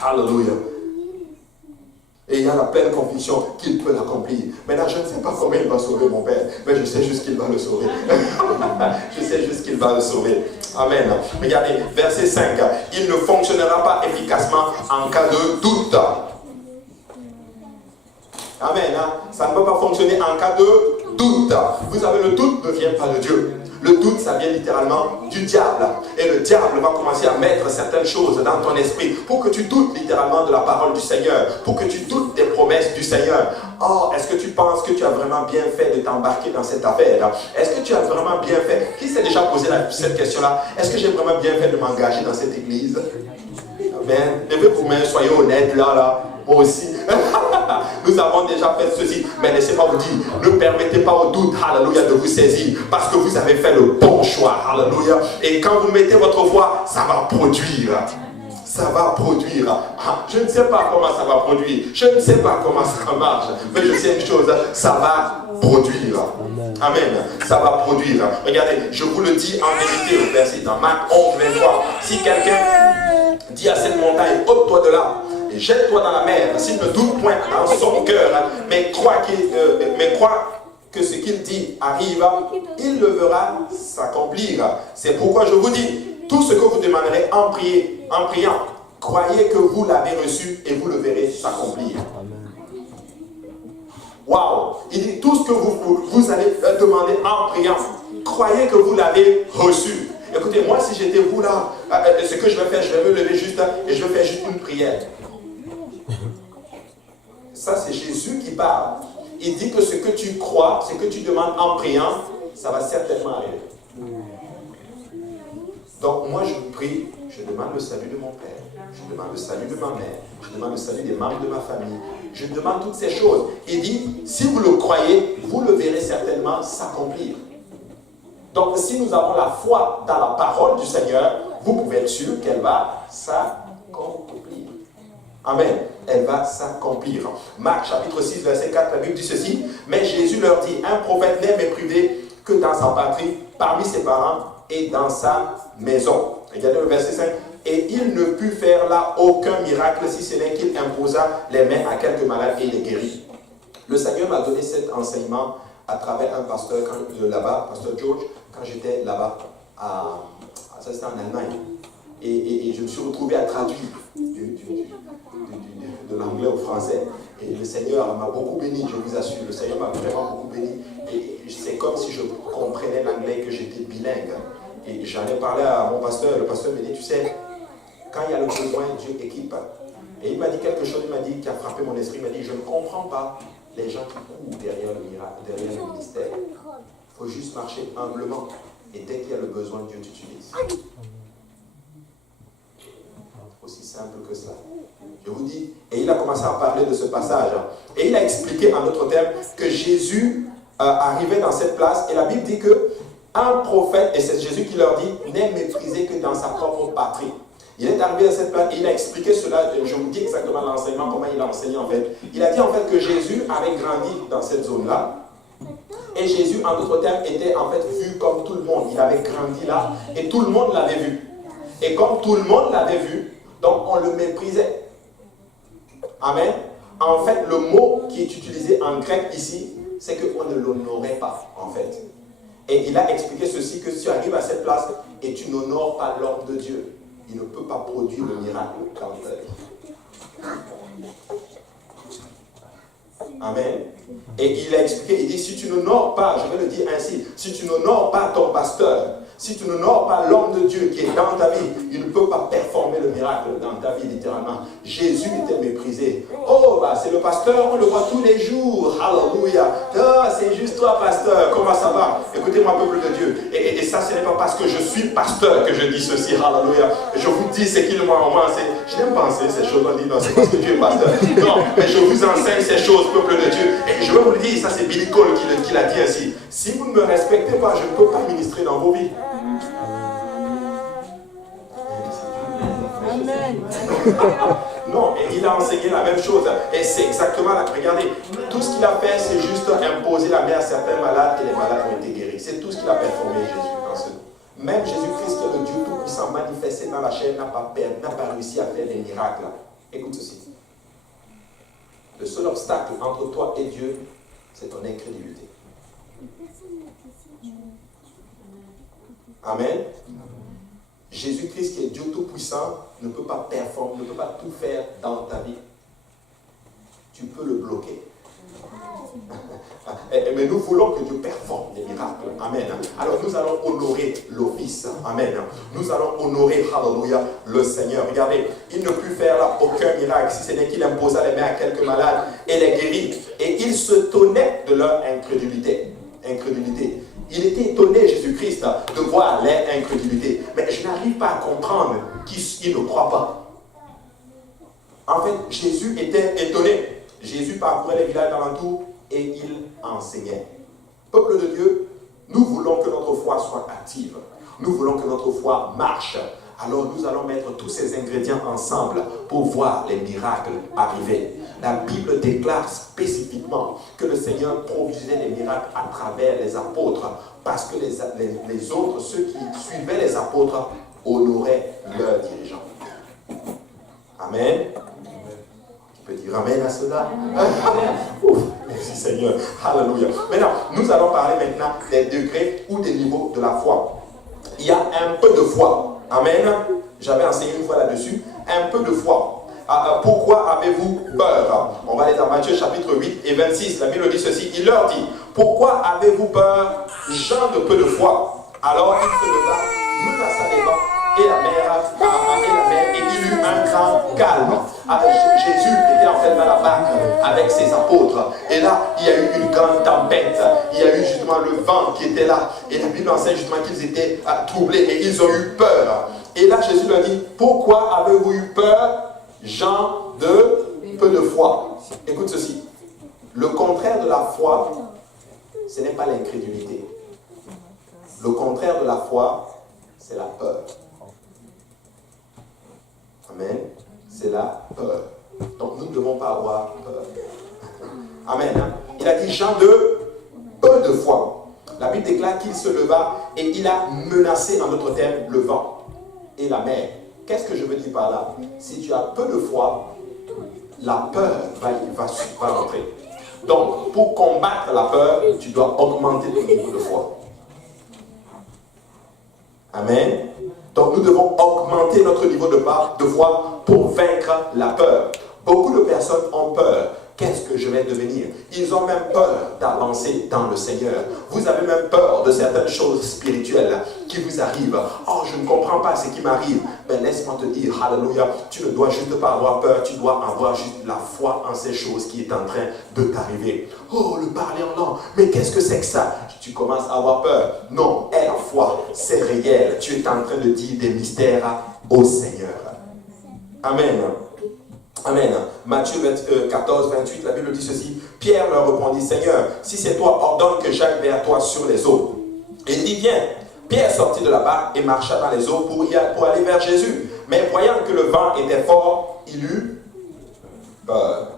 Alléluia. Et il y a la pleine conviction qu'il peut l'accomplir. Maintenant, je ne sais pas comment il va sauver mon Père, mais je sais juste qu'il va le sauver. Je sais juste qu'il va le sauver. Amen. Regardez, verset 5. Il ne fonctionnera pas efficacement en cas de doute. Amen. Ça ne peut pas fonctionner en cas de doute. Vous savez, le doute ne vient pas de Dieu. Le doute, ça vient littéralement du diable. Et le diable va commencer à mettre certaines choses dans ton esprit pour que tu doutes littéralement de la parole du Seigneur, pour que tu doutes des promesses du Seigneur. Oh, est-ce que tu penses que tu as vraiment bien fait de t'embarquer dans cette affaire-là? Est-ce que tu as vraiment bien fait? Qui s'est déjà posé cette question-là? Est-ce que j'ai vraiment bien fait de m'engager dans cette église? Amen. Levez-vous mains, soyez honnêtes là. Moi aussi. Nous avons déjà fait ceci. Mais laissez-moi vous dire, ne permettez pas au doute, alléluia, de vous saisir. Parce que vous avez fait le bon choix, alléluia. Et quand vous mettez votre foi, ça va produire. Ça va produire. Je ne sais pas comment ça va produire. Je ne sais pas comment ça marche. Mais je sais une chose, ça va produire. Amen. Ça va produire. Regardez, je vous le dis en vérité au verset dans Marc 11, 23. Si quelqu'un dit à cette montagne, ôte-toi de là et jette-toi dans la mer, s'il ne doute point dans son cœur, mais croit que ce qu'il dit arrive, il le verra s'accomplir. C'est pourquoi je vous dis, tout ce que vous demanderez en priant, croyez que vous l'avez reçu et vous le verrez s'accomplir. Waouh! Il dit tout ce que vous allez demander en priant, croyez que vous l'avez reçu. Écoutez, moi si j'étais vous là, ce que je vais faire, je vais me lever juste et je vais faire juste une prière. Ça c'est Jésus qui parle. Il dit que ce que tu crois, ce que tu demandes en priant, ça va certainement arriver. Donc moi je prie, je demande le salut de mon père, je demande le salut de ma mère, je demande le salut des membres de ma famille, je demande toutes ces choses. Il dit, si vous le croyez, vous le verrez certainement s'accomplir. Donc si nous avons la foi dans la parole du Seigneur, vous pouvez être sûr qu'elle va s'accomplir. Amen. Elle va s'accomplir. Marc chapitre 6 verset 4, la Bible dit ceci, mais Jésus leur dit, un prophète n'est méprisé que dans sa patrie, parmi ses parents et dans sa maison. Regardez le verset 5. Et il ne put faire là aucun miracle si ce n'est qu'il imposa les mains à quelques malades et les guérit. Le Seigneur m'a donné cet enseignement à travers un pasteur là-bas, pasteur George, quand j'étais là-bas, ça c'était en Allemagne. Et je me suis retrouvé à traduire de l'anglais au français. Et le Seigneur m'a beaucoup béni, je vous assure. Le Seigneur m'a vraiment beaucoup béni. Et c'est comme si je comprenais l'anglais, que j'étais bilingue. Et j'en ai parlé à mon pasteur. Le pasteur me dit, tu sais, quand il y a le besoin, Dieu équipe. Et il m'a dit quelque chose, qui a frappé mon esprit. Il m'a dit, je ne comprends pas les gens qui courent derrière le miracle, derrière le ministère. Il faut juste marcher humblement. Et dès qu'il y a le besoin, Dieu t'utilise. Aussi simple que cela. Je vous dis, et il a commencé à parler de ce passage. Et il a expliqué en d'autres termes que Jésus arrivait dans cette place. Et la Bible dit que un prophète, et c'est Jésus qui leur dit, n'est méprisé que dans sa propre patrie. Il est arrivé à cette place et il a expliqué cela. Je vous dis exactement l'enseignement, comment il a enseigné en fait. Il a dit en fait que Jésus avait grandi dans cette zone-là. Et Jésus, en d'autres termes, était en fait vu comme tout le monde. Il avait grandi là et tout le monde l'avait vu. Et comme tout le monde l'avait vu, donc on le méprisait. Amen. En fait, le mot qui est utilisé en grec ici, c'est qu'on ne l'honorait pas, en fait. Et il a expliqué ceci, que si tu arrives à cette place et tu n'honores pas l'homme de Dieu, il ne peut pas produire le miracle dans ta vie. Amen. Et il a expliqué, il dit, si tu n'honores pas, je vais le dire ainsi, si tu n'honores pas ton pasteur, si tu n'honores pas l'homme de Dieu qui est dans ta vie, il ne peut pas performer le miracle dans ta vie, littéralement. Jésus était méprisé. Oh, bah, c'est le pasteur, on le voit tous les jours. Alléluia. Oh, c'est juste toi, pasteur. Comment ça va? Écoutez-moi, peuple de Dieu. Et ça, ce n'est pas parce que je suis pasteur que je dis ceci. Alléluia. Je vous dis ce qu'il m'a en moi. Je n'aime pas enseigner ces choses. On dit, non, c'est parce que tu es pasteur. Non, mais je vous enseigne ces choses, peuple de Dieu. Et je vais vous le dire, ça c'est Billy Cole qui l'a dit ainsi. Si vous ne me respectez pas, je ne peux pas ministrer dans vos vies. Amen. Non, et il a enseigné la même chose. Et c'est exactement là. Regardez, tout ce qu'il a fait, c'est juste imposer la main à certains malades et les malades ont été guéris. C'est tout ce qu'il a performé, Jésus, dans ce nom. Même Jésus-Christ, qui est le Dieu Tout-Puissant manifesté dans la chair, n'a pas réussi à faire des miracles. Écoute ceci. Le seul obstacle entre toi et Dieu, c'est ton incrédulité. Amen. Jésus-Christ, qui est Dieu Tout-Puissant, ne peut pas performer, ne peut pas tout faire dans ta vie. Tu peux le bloquer. Mais nous voulons que Dieu performe des miracles. Amen. Alors nous allons honorer l'office. Amen. Nous allons honorer, hallelujah, le Seigneur. Regardez, il ne put faire là aucun miracle, si ce n'est qu'il imposa les mains à quelques malades et les guérit. Et il se tenait de leur incrédulité. Il était étonné, Jésus-Christ, de voir leur incrédulité. Mais je n'arrive pas à comprendre qu'ils ne croient pas. En fait, Jésus était étonné. Jésus parcourait les villages d'alentour et il enseignait. Peuple de Dieu, nous voulons que notre foi soit active. Nous voulons que notre foi marche. Alors nous allons mettre tous ces ingrédients ensemble pour voir les miracles arriver. La Bible déclare spécifiquement que le Seigneur produisait des miracles à travers les apôtres parce que les autres, ceux qui suivaient les apôtres, honoraient leurs dirigeants. Amen. Tu peux dire Amen à cela? Ouf, merci Seigneur. Alléluia. Maintenant, nous allons parler maintenant des degrés ou des niveaux de la foi. Il y a un peu de foi. Amen. J'avais enseigné une fois là-dessus. Un peu de foi. Pourquoi avez-vous peur? On va aller dans Matthieu chapitre 8 et 26. La Bible dit ceci. Il leur dit, pourquoi avez-vous peur, gens de peu de foi? Alors il se leva, menaça les vents et la mer, et il eut un grand calme. Jésus était en fait dans la barque avec ses apôtres. Et là, il y a eu une grande tempête. Il y a eu justement le vent qui était là. Et la Bible enseigne justement qu'ils étaient troublés et ils ont eu peur. Et là, Jésus leur dit, pourquoi avez-vous eu peur, gens de peu de foi? Écoute ceci. Le contraire de la foi, ce n'est pas l'incrédulité. Le contraire de la foi, c'est la peur. Amen. C'est la peur. Donc nous ne devons pas avoir peur. Amen. Il a dit gens de peu de foi. La Bible déclare qu'il se leva et il a menacé, en d'autres termes, le vent et la mer. Qu'est-ce que je veux dire par là? Si tu as peu de foi, la peur va rentrer. Donc, pour combattre la peur, tu dois augmenter ton niveau de foi. Amen. Donc, nous devons augmenter notre niveau de foi pour vaincre la peur. Beaucoup de personnes ont peur. qu'est-ce que je vais devenir? Ils ont même peur d'avancer dans le Seigneur. Vous avez même peur de certaines choses spirituelles qui vous arrivent. Oh, je ne comprends pas ce qui m'arrive. Mais laisse-moi te dire, alléluia, tu ne dois juste pas avoir peur, tu dois avoir juste la foi en ces choses qui est en train de t'arriver. Oh, le parler en langue, mais qu'est-ce que c'est que ça? Tu commences à avoir peur. Non, aie la foi, c'est réel. Tu es en train de dire des mystères au Seigneur. Amen. Amen. Matthieu 14, 28, la Bible dit ceci. Pierre leur répondit, Seigneur, si c'est toi, ordonne que j'aille vers toi sur les eaux. Et il dit, viens. Pierre sortit de la barque et marcha dans les eaux pour aller vers Jésus. Mais voyant que le vent était fort, il eut peur.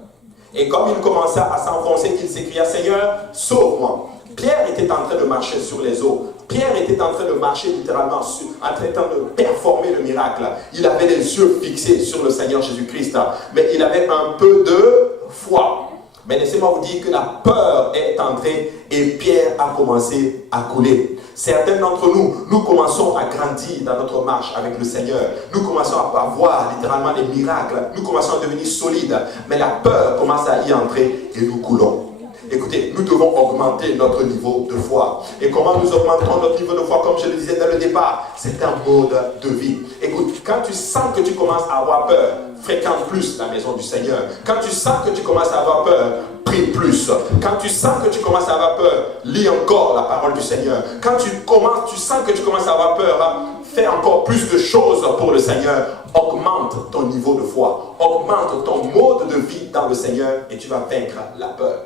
Et comme il commença à s'enfoncer, il s'écria, Seigneur, sauve-moi. Pierre était en train de marcher sur les eaux. Pierre était en train de marcher littéralement, en train de performer le miracle. Il avait les yeux fixés sur le Seigneur Jésus-Christ, mais il avait un peu de foi. Mais laissez-moi vous dire que la peur est entrée et Pierre a commencé à couler. Certains d'entre nous, nous commençons à grandir dans notre marche avec le Seigneur. Nous commençons à voir littéralement les miracles. Nous commençons à devenir solides. Mais la peur commence à y entrer et nous coulons. Écoutez, nous devons augmenter notre niveau de foi. Et comment nous augmentons notre niveau de foi? Comme je le disais dès le départ, c'est un mode de vie. Écoute, quand tu sens que tu commences à avoir peur, fréquente plus la maison du Seigneur. Quand tu sens que tu commences à avoir peur, prie plus. Quand tu sens que tu commences à avoir peur, lis encore la parole du Seigneur. Quand tu sens que tu commences à avoir peur, fais encore plus de choses pour le Seigneur. Augmente ton niveau de foi. Augmente ton mode de vie dans le Seigneur et tu vas vaincre la peur.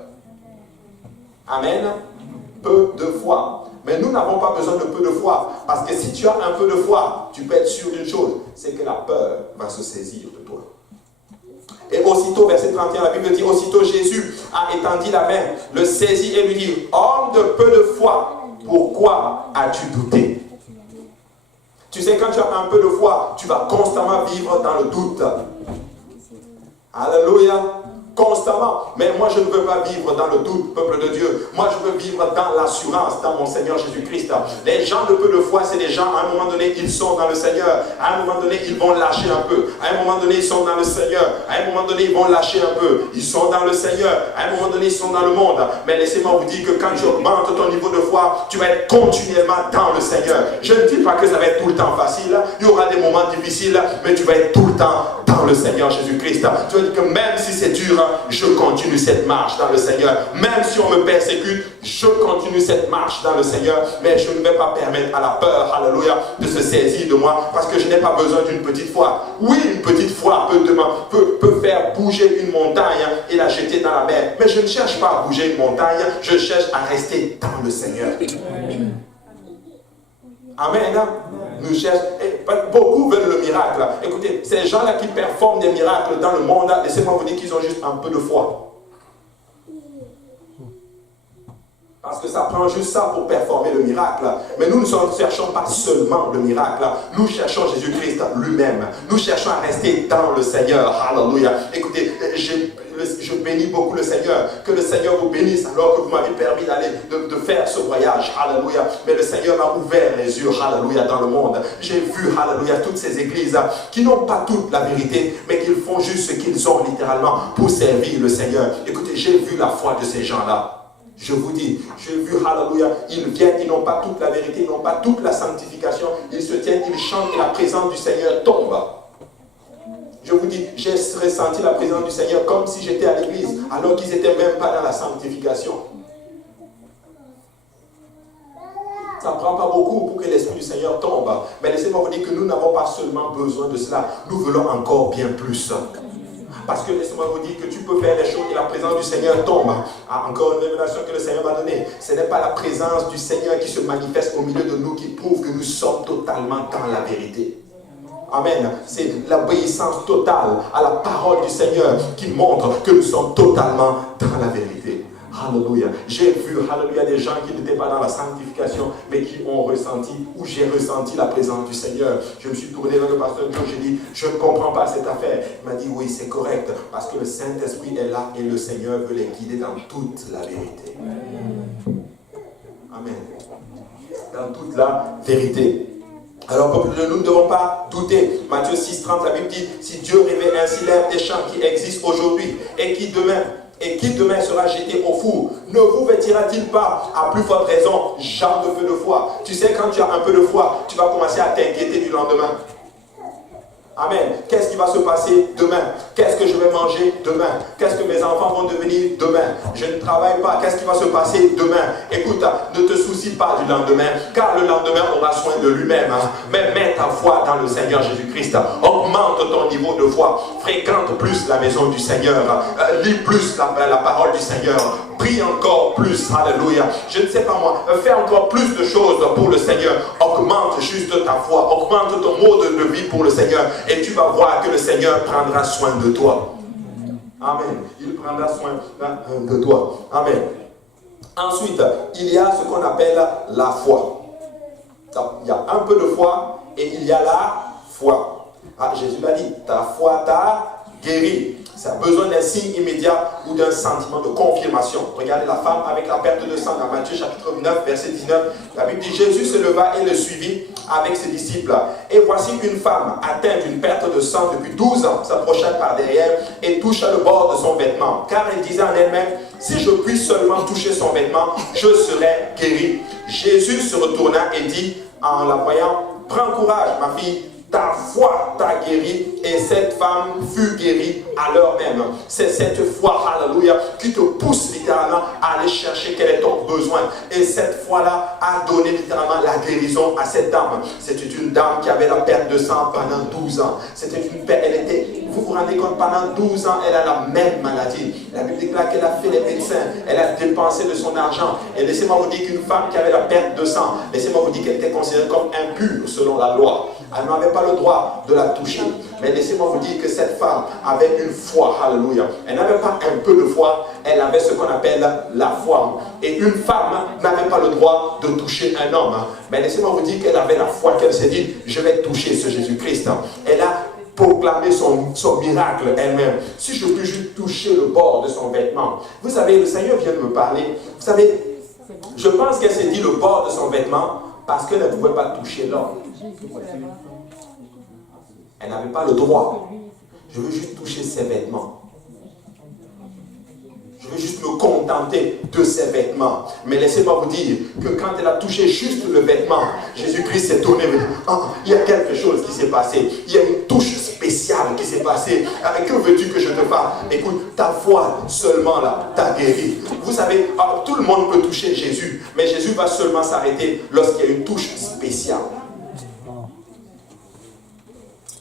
Amen. Peu de foi. Mais nous n'avons pas besoin de peu de foi. Parce que si tu as un peu de foi, tu peux être sûr d'une chose, c'est que la peur va se saisir de toi. Et aussitôt, verset 31, la Bible dit, aussitôt Jésus a étendu la main, le saisit et lui dit, homme de peu de foi, pourquoi as-tu douté? Tu sais, quand tu as un peu de foi, tu vas constamment vivre dans le doute. Alléluia. Constamment. Mais moi, je ne veux pas vivre dans le doute, peuple de Dieu. Moi, je veux vivre dans l'assurance, dans mon Seigneur Jésus-Christ. Les gens de peu de foi, c'est des gens, à un moment donné, ils sont dans le Seigneur. À un moment donné, ils vont lâcher un peu. À un moment donné, ils sont dans le Seigneur. À un moment donné, ils vont lâcher un peu. Ils sont dans le Seigneur. À un moment donné, ils sont dans le monde. Mais laissez-moi vous dire que quand tu augmentes ton niveau de foi, tu vas être continuellement dans le Seigneur. Je ne dis pas que ça va être tout le temps facile. Il y aura des moments difficiles, mais tu vas être tout le temps dans le Seigneur Jésus-Christ. Tu vas dire que même si c'est dur, je continue cette marche dans le Seigneur. Même si on me persécute, je continue cette marche dans le Seigneur. Mais je ne vais pas permettre à la peur, alléluia, de se saisir de moi parce que je n'ai pas besoin d'une petite foi. Oui, une petite foi peut faire bouger une montagne et la jeter dans la mer. Mais je ne cherche pas à bouger une montagne, je cherche à rester dans le Seigneur. Amen. Nous cherchons. Beaucoup veulent le miracle. Écoutez, ces gens-là qui performent des miracles dans le monde, laissez-moi vous dire qu'ils ont juste un peu de foi. Parce que ça prend juste ça pour performer le miracle. Mais nous ne cherchons pas seulement le miracle. Nous cherchons Jésus-Christ lui-même. Nous cherchons à rester dans le Seigneur. Alléluia. Écoutez, je bénis beaucoup le Seigneur. Que le Seigneur vous bénisse alors que vous m'avez permis d'aller, de faire ce voyage. Alléluia. Mais le Seigneur m'a ouvert les yeux. Alléluia. Dans le monde. J'ai vu, alléluia, toutes ces églises qui n'ont pas toute la vérité, mais qui font juste ce qu'ils ont littéralement pour servir le Seigneur. Écoutez, j'ai vu la foi de ces gens-là. Je vous dis, j'ai vu, alléluia, ils viennent, ils n'ont pas toute la vérité, ils n'ont pas toute la sanctification, ils se tiennent, ils chantent et la présence du Seigneur tombe. Je vous dis, j'ai ressenti la présence du Seigneur comme si j'étais à l'église, alors qu'ils n'étaient même pas dans la sanctification. Ça ne prend pas beaucoup pour que l'Esprit du Seigneur tombe. Mais laissez-moi vous dire que nous n'avons pas seulement besoin de cela, nous voulons encore bien plus. Parce que laissez-moi vous dire que tu peux faire les choses et la présence du Seigneur tombe. Encore une révélation que le Seigneur m'a donnée. Ce n'est pas la présence du Seigneur qui se manifeste au milieu de nous qui prouve que nous sommes totalement dans la vérité. Amen. C'est l'obéissance totale à la parole du Seigneur qui montre que nous sommes totalement dans la vérité. Alléluia. J'ai vu, alléluia, des gens qui n'étaient pas dans la sanctification, mais qui ont ressenti, ou j'ai ressenti la présence du Seigneur. Je me suis tourné vers le pasteur Dieu, j'ai dit, je ne comprends pas cette affaire. Il m'a dit, oui, c'est correct, parce que le Saint-Esprit est là et le Seigneur veut les guider dans toute la vérité. Amen. Dans toute la vérité. Alors, peuple, nous ne devons pas douter. Matthieu 6, 30, la Bible dit, si Dieu révèle ainsi l'herbe des champs qui existe aujourd'hui et qui demain et qui demain sera jeté au four, ne vous vêtira-t-il pas à plus forte raison, gens de peu de foi? Tu sais, quand tu as un peu de foi, tu vas commencer à t'inquiéter du lendemain. Amen. Qu'est-ce qui va se passer demain? Qu'est-ce que je vais manger demain? Qu'est-ce que mes enfants vont devenir demain? Je ne travaille pas. Qu'est-ce qui va se passer demain? Écoute, ne te soucie pas du lendemain, car le lendemain aura soin de lui-même. Mais mets ta foi dans le Seigneur Jésus-Christ. Augmente ton niveau de foi. Fréquente plus la maison du Seigneur. Lis plus la parole du Seigneur. Prie encore plus. Alléluia. Je ne sais pas moi. Fais encore plus de choses pour le Seigneur. Augmente juste ta foi. Augmente ton mode de vie pour le Seigneur. Et tu vas voir que le Seigneur prendra soin de toi. Amen. Il prendra soin de toi. Amen. Ensuite, il y a ce qu'on appelle la foi. Il y a un peu de foi et il y a la foi. Ah, Jésus l'a dit, ta foi t'a guéri. Ça a besoin d'un signe immédiat ou d'un sentiment de confirmation. Regardez la femme avec la perte de sang dans Matthieu chapitre 9, verset 19. La Bible dit, Jésus se leva et le suivit avec ses disciples. Et voici une femme atteinte d'une perte de sang depuis 12 ans, s'approcha par derrière et toucha le bord de son vêtement. Car elle disait en elle-même, si je puis seulement toucher son vêtement, je serai guéri. Jésus se retourna et dit, en la voyant, prends courage, ma fille, ta foi t'a guéri, et cette femme fut guérie à l'heure même. C'est cette foi, alléluia, qui te pousse littéralement à aller chercher quel est ton besoin. Et cette foi-là a donné littéralement la guérison à cette dame. C'était une dame qui avait la perte de sang pendant 12 ans. C'était une perte, elle était, vous vous rendez compte, pendant 12 ans, elle a la même maladie. La Bible déclare qu'elle a fait les médecins, elle a dépensé de son argent. Et laissez-moi vous dire qu'une femme qui avait la perte de sang, laissez-moi vous dire qu'elle était considérée comme impure selon la loi. Elle n'avait pas le droit de la toucher. Mais laissez-moi vous dire que cette femme avait une foi, alléluia. Elle n'avait pas un peu de foi, elle avait ce qu'on appelle la foi. Et une femme n'avait pas le droit de toucher un homme. Mais laissez-moi vous dire qu'elle avait la foi, qu'elle s'est dit, je vais toucher ce Jésus-Christ. Elle a proclamé son miracle elle-même. Si je puis juste toucher le bord de son vêtement. Vous savez, le Seigneur vient de me parler. Vous savez, je pense qu'elle s'est dit le bord de son vêtement parce qu'elle ne pouvait pas toucher l'homme. Elle n'avait pas le droit. Je veux juste toucher ses vêtements. Je veux juste me contenter de ses vêtements. Mais laissez-moi vous dire que quand elle a touché juste le vêtement, Jésus-Christ s'est tourné et dit, oh, il y a quelque chose qui s'est passé. Il y a une touche spéciale qui s'est passée. Que veux-tu que je te fasse? Écoute, ta foi seulement là t'a guéri. Vous savez, tout le monde peut toucher Jésus, mais Jésus va seulement s'arrêter lorsqu'il y a une touche spéciale.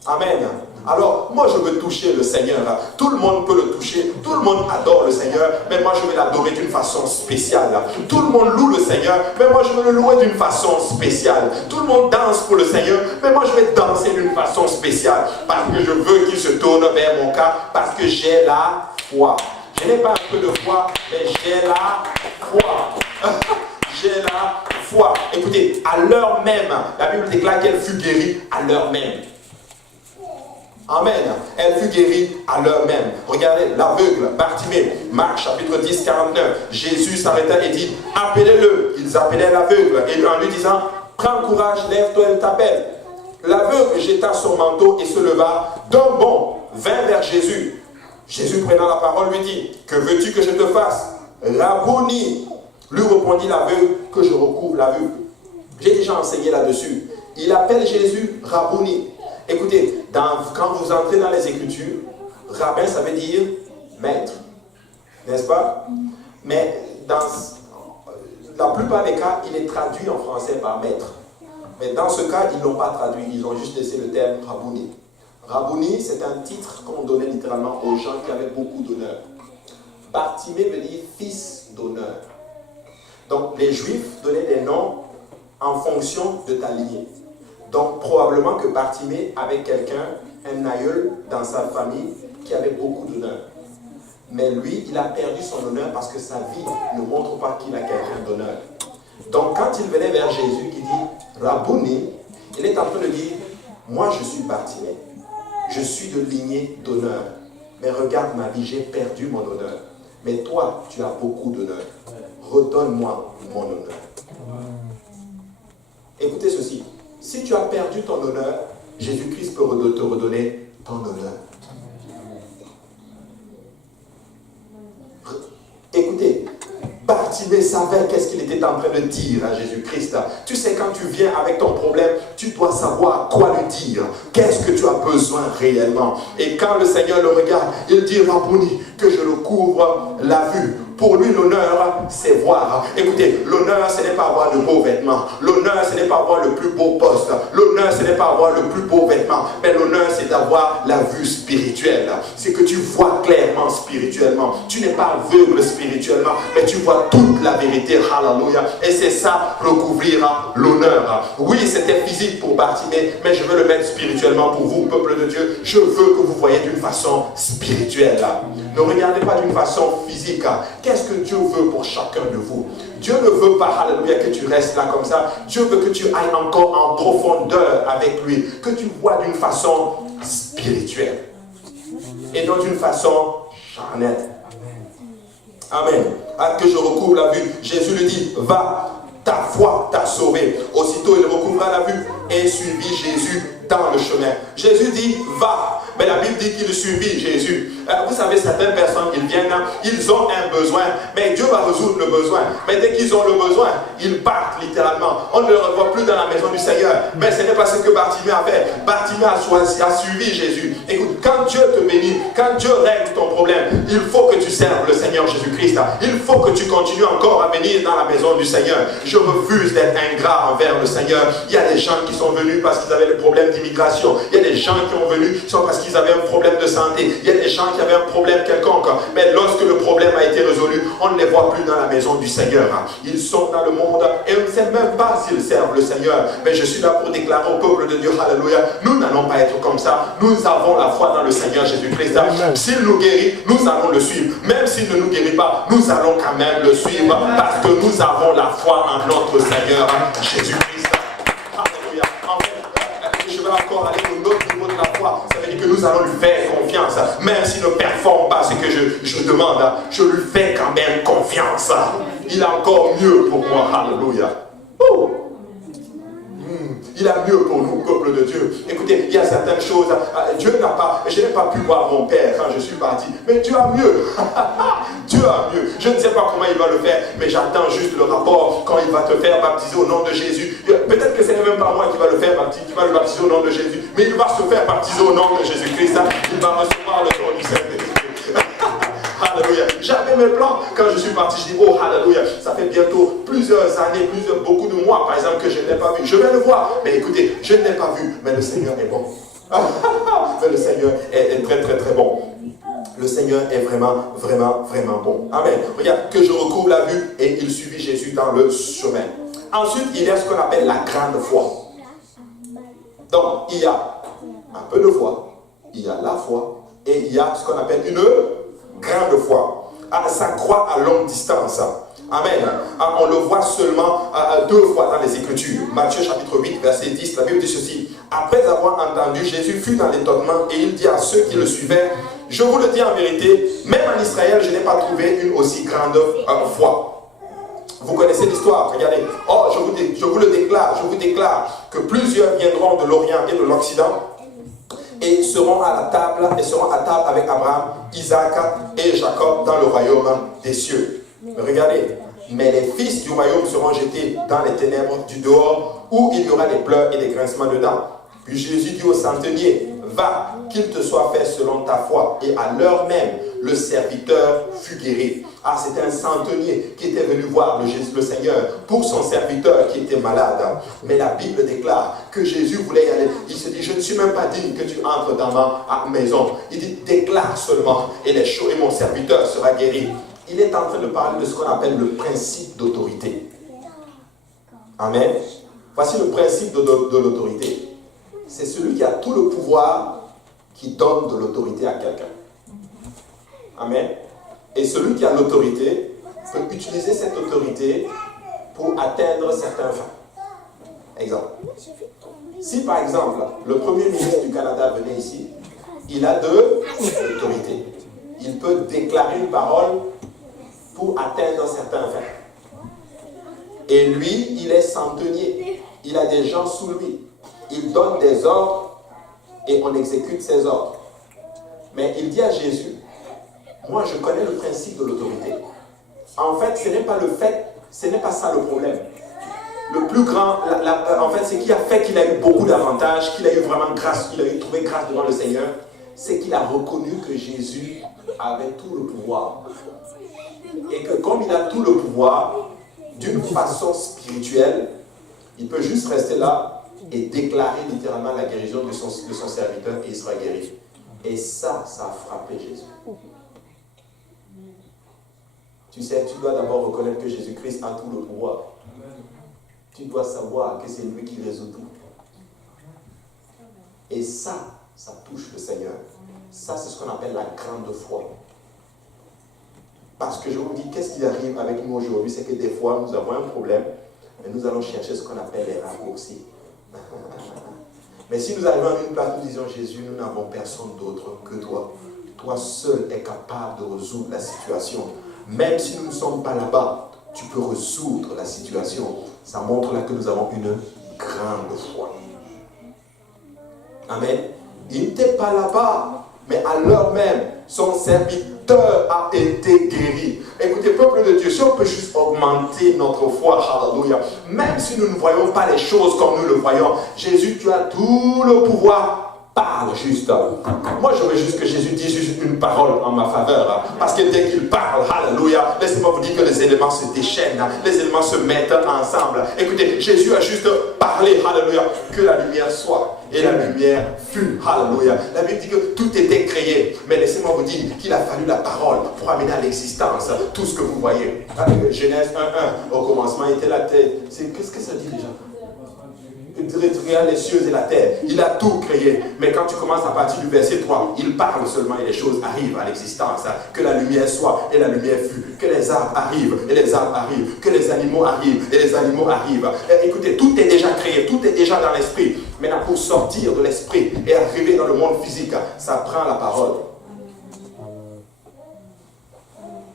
Amen. Alors, moi je veux toucher le Seigneur. Tout le monde peut le toucher. Tout le monde adore le Seigneur. Mais moi je vais l'adorer d'une façon spéciale. Tout le monde loue le Seigneur. Mais moi je veux le louer d'une façon spéciale. Tout le monde danse pour le Seigneur. Mais moi je vais danser d'une façon spéciale. Parce que je veux qu'il se tourne vers mon cas. Parce que j'ai la foi. Je n'ai pas un peu de foi, mais j'ai la foi. J'ai la foi. Écoutez, à l'heure même, la Bible déclare qu'elle fut guérie à l'heure même. Amen. Elle fut guérie à l'heure même. Regardez, l'aveugle, Bartimée, Marc chapitre 10, 49. Jésus s'arrêta et dit, appelez-le. Ils appelaient l'aveugle et en lui disant, prends courage, lève-toi, elle t'appelle. L'aveugle jeta son manteau et se leva d'un bond, vint vers Jésus. Jésus prenant la parole lui dit, que veux-tu que je te fasse? Rabouni, lui répondit l'aveugle, que je recouvre l'aveugle. J'ai déjà enseigné là-dessus. Il appelle Jésus Rabouni. Écoutez, quand vous entrez dans les Écritures, rabbin, ça veut dire maître, n'est-ce pas? Mais dans la plupart des cas, il est traduit en français par maître. Mais dans ce cas, ils ne l'ont pas traduit, ils ont juste laissé le terme Rabouni. Rabouni, c'est un titre qu'on donnait littéralement aux gens qui avaient beaucoup d'honneur. Bartimée veut dire fils d'honneur. Donc, les Juifs donnaient des noms en fonction de ta lignée. Donc, probablement que Bartimée avait quelqu'un, un aïeul dans sa famille qui avait beaucoup d'honneur. Mais lui, il a perdu son honneur parce que sa vie ne montre pas qu'il a quelqu'un d'honneur. Donc, quand il venait vers Jésus qui dit Rabouni, il est en train de dire, moi je suis Bartimée, je suis de lignée d'honneur. Mais regarde ma vie, j'ai perdu mon honneur. Mais toi, tu as beaucoup d'honneur. Redonne-moi mon honneur. Écoutez ceci. Si tu as perdu ton honneur, Jésus-Christ peut te redonner ton honneur. Bartimée savait qu'est-ce qu'il était en train de dire à Jésus-Christ. Tu sais, quand tu viens avec ton problème, tu dois savoir quoi lui dire. Qu'est-ce que tu as besoin réellement? Et quand le Seigneur le regarde, il dit, Rabouni, que je le couvre la vue. Pour lui, l'honneur, c'est voir. Écoutez, l'honneur, ce n'est pas avoir de beaux vêtements. L'honneur, ce n'est pas avoir le plus beau poste. L'honneur, ce n'est pas avoir le plus beau vêtement. Mais l'honneur, c'est d'avoir la vue spirituelle. C'est que tu vois clairement spirituellement. Tu n'es pas aveugle spirituellement, mais tu vois toute la vérité. Hallelujah. Et c'est ça, recouvrir l'honneur. Oui, c'était physique pour Bartimée, mais je veux le mettre spirituellement pour vous, peuple de Dieu. Je veux que vous voyez d'une façon spirituelle. Ne regardez pas d'une façon physique. Qu'est-ce que Dieu veut pour chacun de vous? Dieu ne veut pas, alléluia, que tu restes là comme ça. Dieu veut que tu ailles encore en profondeur avec lui. Que tu vois d'une façon spirituelle. Et non d'une façon charnelle. Amen. Que je recouvre la vue. Jésus lui dit, va, ta foi t'a sauvé. Aussitôt il recouvra la vue et suivit Jésus dans le chemin. Jésus dit, va. Mais la Bible dit qu'il suivit Jésus. Vous savez, certaines personnes, ils viennent, ils ont un besoin, mais Dieu va résoudre le besoin. Mais dès qu'ils ont le besoin, ils partent littéralement. On ne le revoit plus dans la maison du Seigneur. Mais ce n'est pas ce que Bartimée a fait. Bartimée a suivi Jésus. Écoute, quand Dieu te bénit, quand Dieu règle ton problème, il faut que tu serves le Seigneur Jésus-Christ. Il faut que tu continues encore à venir dans la maison du Seigneur. Je refuse d'être ingrat envers le Seigneur. Il y a des gens qui sont venus parce qu'ils avaient des problèmes d'immigration. Il y a des gens qui ont venu parce qu'ils avaient un problème de santé. Il y a des gens qui avaient un problème quelconque. Mais lorsque le problème a été résolu, on ne les voit plus dans la maison du Seigneur. Ils sont dans le monde et on ne sait même pas s'ils servent le Seigneur. Mais je suis là pour déclarer au peuple de Dieu, alléluia, nous n'allons pas être comme ça. Nous avons la foi dans le Seigneur Jésus-Christ. S'il nous guérit, nous allons le suivre. Même s'il ne nous guérit pas, nous allons quand même le suivre parce que nous avons la foi en notre Seigneur Jésus-Christ. Alléluia. En fait, je vais encore aller au autre niveau de la foi. Ça veut dire que nous allons lui faire confiance. Même s'il ne performe pas ce que je demande, je lui fais quand même confiance. Il a encore mieux pour moi. Alléluia. Oh. Il a mieux pour nous, peuple de Dieu. Écoutez, il y a certaines choses. Dieu n'a pas, je n'ai pas pu voir mon père quand je suis parti. Mais Dieu a mieux. Dieu a mieux. Je ne sais pas comment il va le faire, mais j'attends juste le rapport quand il va te faire baptiser au nom de Jésus. Peut-être que ce n'est même pas moi qui va le faire baptiser, qui va le baptiser au nom de Jésus. Mais il va se faire baptiser au nom de Jésus-Christ. Il va recevoir le don du Saint-Esprit. Alléluia. J'avais mes plans. Quand je suis parti, je dis, oh, alléluia. Ça fait bientôt plusieurs années, beaucoup de mois, par exemple, que je ne l'ai pas vu. Je vais le voir. Mais écoutez, je ne l'ai pas vu. Mais le Seigneur est bon. Mais le Seigneur est très, très, très bon. Le Seigneur est vraiment, vraiment, vraiment bon. Amen. Regarde, que je recouvre la vue et il suivit Jésus dans le chemin. Ensuite, il y a ce qu'on appelle la grande foi. Donc, il y a un peu de foi, il y a la foi et il y a ce qu'on appelle une grande foi. Ça croît à longue distance. Amen. On le voit seulement 2 fois dans les Écritures. Matthieu chapitre 8, verset 10, la Bible dit ceci. Après avoir entendu, Jésus fut dans l'étonnement et il dit à ceux qui le suivaient, je vous le dis en vérité, même en Israël, je n'ai pas trouvé une aussi grande foi. Vous connaissez l'histoire, regardez. Oh, je vous le déclare, je vous déclare que plusieurs viendront de l'Orient et de l'Occident et seront à table avec Abraham, Isaac et Jacob dans le royaume des cieux. Regardez, mais les fils du royaume seront jetés dans les ténèbres du dehors, où il y aura des pleurs et des grincements dedans. Puis Jésus dit au centenier, va, qu'il te soit fait selon ta foi. Et à l'heure même, le serviteur fut guéri. Ah, c'était un centenier qui était venu voir le Seigneur pour son serviteur qui était malade. Mais la Bible déclare que Jésus voulait y aller. Il se dit, je ne suis même pas digne que tu entres dans ma maison. Il dit, déclare seulement et mon serviteur sera guéri. Il est en train de parler de ce qu'on appelle le principe d'autorité. Amen. Voici le principe de l'autorité. C'est celui qui a tout le pouvoir qui donne de l'autorité à quelqu'un. Amen. Et celui qui a l'autorité peut utiliser cette autorité pour atteindre certains fins. Exemple. Si par exemple, le Premier ministre du Canada venait ici, il a de l'autorité. Il peut déclarer une parole pour atteindre certains fins. Et lui, il est centenier. Il a des gens sous lui. Il donne des ordres et on exécute ses ordres. Mais il dit à Jésus, moi je connais le principe de l'autorité. En fait, ce n'est pas ça le problème. Le plus grand, en fait, ce qui a fait qu'il a eu beaucoup d'avantages, qu'il a eu vraiment grâce, qu'il a eu trouvé grâce devant le Seigneur, c'est qu'il a reconnu que Jésus avait tout le pouvoir. Et que comme il a tout le pouvoir, d'une façon spirituelle, il peut juste rester là et déclarer littéralement la guérison de son serviteur et il sera guéri. Et ça a frappé Jésus. Tu sais, tu dois d'abord reconnaître que Jésus-Christ a tout le pouvoir. Tu dois savoir que c'est lui qui résout tout. Et ça touche le Seigneur. Ça, c'est ce qu'on appelle la grande foi. Parce que je vous dis, qu'est-ce qui arrive avec nous aujourd'hui? C'est que des fois, nous avons un problème, mais nous allons chercher ce qu'on appelle les raccourcis. Mais si nous arrivons à une place, nous disons, Jésus, nous n'avons personne d'autre que toi. Toi seul es capable de résoudre la situation. Même si nous ne sommes pas là-bas, tu peux résoudre la situation. Ça montre là que nous avons une grande foi. Amen. Il n'était pas là-bas, mais à l'heure même, son serviteur a été guéri. Écoutez, peuple de Dieu, si on peut juste augmenter notre foi, hallelujah, même si nous ne voyons pas les choses comme nous le voyons, Jésus, tu as tout le pouvoir. Parle juste. Moi, je veux juste que Jésus dise juste une parole en ma faveur. Parce que dès qu'il parle, hallelujah, laissez-moi vous dire que les éléments se déchaînent, les éléments se mettent ensemble. Écoutez, Jésus a juste parlé, hallelujah, que la lumière soit. Et la lumière fut, hallelujah. La Bible dit que tout était créé. Mais laissez-moi vous dire qu'il a fallu la parole pour amener à l'existence tout ce que vous voyez. Genèse 1:1, au commencement était la terre. Qu'est-ce que ça dit déjà? Les cieux et la terre. Il a tout créé. Mais quand tu commences à partir du verset 3, il parle seulement et les choses arrivent à l'existence. Que la lumière soit et la lumière fut. Que les arbres arrivent et les arbres arrivent. Que les animaux arrivent et les animaux arrivent. Écoutez, tout est déjà créé, tout est déjà dans l'esprit. Maintenant, pour sortir de l'esprit et arriver dans le monde physique, ça prend la parole.